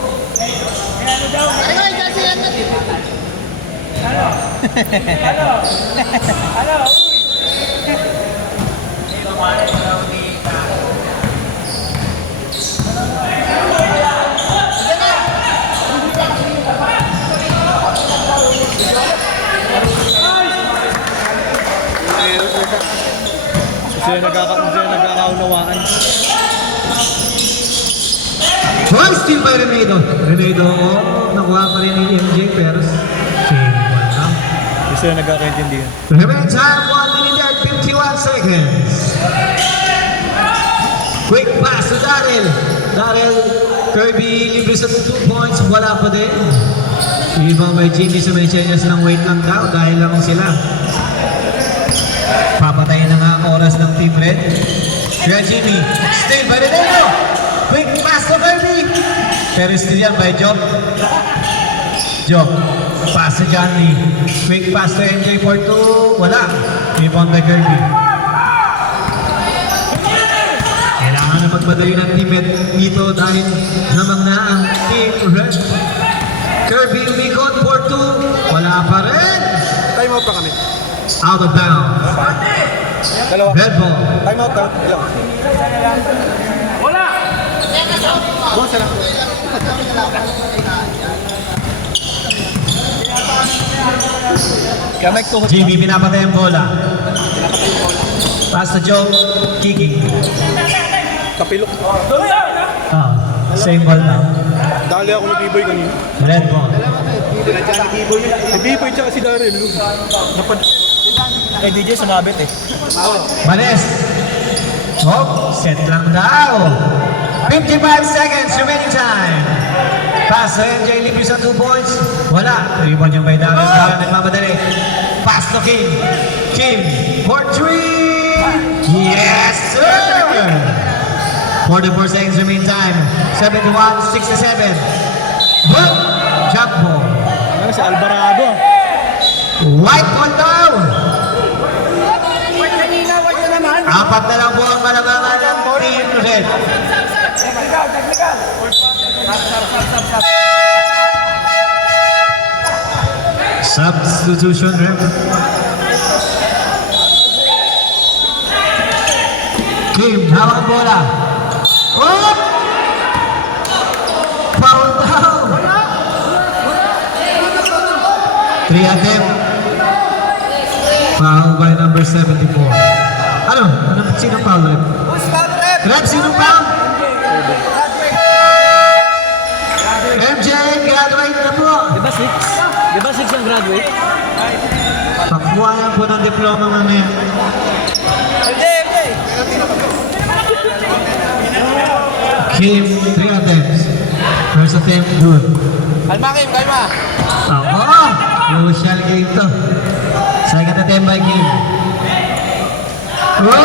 Sila nagkakaunawaan. One steal by Renato. Renato, nakuha pa rin ni MJ pero same one now. Sila nagkakaintindihan. Remaining time 1 minute and 51 seconds. Quick pass to Daryl. Daryl, Kirby libre sa 2 points. Wala pa din. Ibang may Jimmy sa Menichenyas lang wait lang daw dahil lang sila. Papatayin na nga ang oras ng Team Red. Kaya Jimmy, steal by Renato. Quick pass to Kirby. Pero steal yan by Job. Job, pass to John Lee. Quick pass to MJ for 2. Wala. Rebound by Kirby. Kailangan na magmadali ng Team Red dito dahil namang na ang Team Red. Kirby umikot for 2. Wala pa rin. Time out pa kami. Out of bounds. Dalawa. Red ball. Time out ka. Dalawa. Wala! Buwan sila. Kaya may tuhod. Jimmy pinapatay ang bola. Pass to Joe. Kicking. Kapilok. Same ball now. Dali ako ni B-Boy kanina. Red ball. Si B-Boy tsaka si Daryl. Eh, DJ sumabit eh. Banes. Oh, set lang daw. 55 seconds remaining time. Pass to MJ libre sa 2 points. Wala. Rebound yung by Darren. Darren nagmamadali. Pass to Kim. Kim for 3. Yes, sir. 44 seconds remaining time. 71-67. Boom. Jump ball. Ano si Alvarado? White ball daw. Apat na lang po ang kalamangan ng Team Red. Substitution rep. Kim, hawak ang bola. Oh! Foul down. 3 attempt. Foul by number 74. Ano? Sino foul rep? Red, sino pa? MJ, graduate na po. Di ba 6? Di ba 6 ang graduate? Pakuha yan po ng diploma mamaya. Kim, 3 attempts. First attempt, good. Kalma, Kim, kalma. Ako! Crucial game to. Second attempt by Kim. Whoa!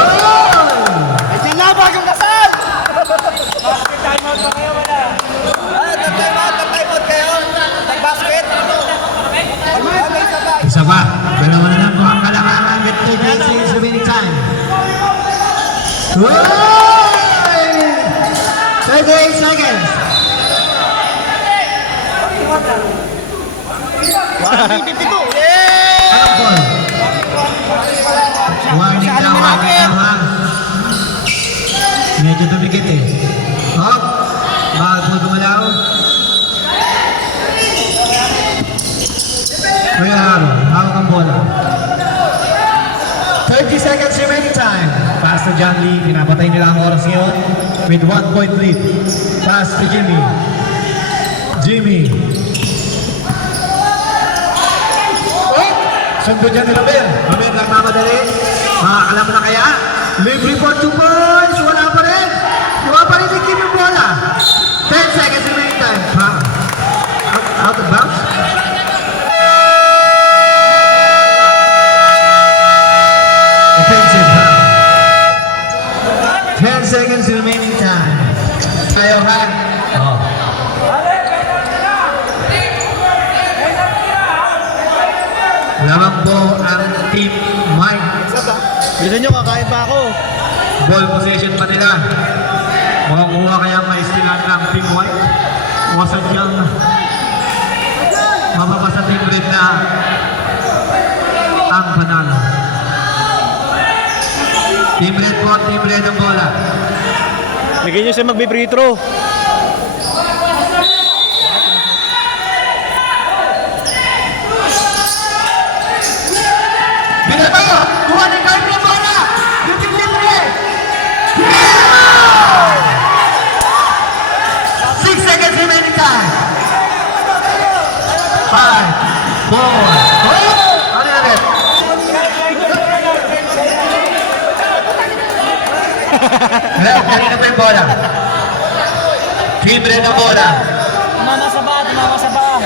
Ayun na, bagong kasal! Time-out pa kayo, wala. Time-out kayo. Nag-basket. Isa pa. Dalawa na lang po ang kailangan with 38 seconds remaining time. Whoa! 38 seconds. Anong call? Warning daw, warning daw ha. Medyo dumikit eh. Oh, bakit mo gumalaw? Kuya Haro, hawak ang bola. 30 seconds remaining time. Pass to John Lee. Pinapatay nila ang oras ngayon with 1 point lead. Pass to Jimmy. Jimmy. Oh! Sundo dyan nila Ben. Mamaya nagmamadali. Makakalam na kaya? Libre for 2 points. Wala pa rin. Wala pa rin si Kim yung bola. 10 seconds remaining time. Out of bounds. Offensive foul. 10 seconds remaining time. Tayo ha. Oh. Lamang po ang team Mike. Bilisan nyo, kakain pa ako. Ball possession pa nila. Makakuha kaya may stilan ng team White. O sadyang mapapasa team red na ang panalo. Team red po, team red ang bola. Bigyan nyo siya magbe-free throw. Binabayo! Kuha ni Carl ng bola! Yung team red! 6 seconds remaining time. 5, 4, ano na red? Hello, kanina pa yung bola. Team red ang bola. Mama sa ba?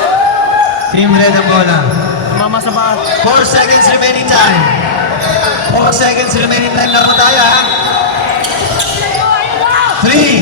Team red ang bola. Mama sa ba? 4 seconds remaining time. 4 seconds remaining time na tayo ha. 3,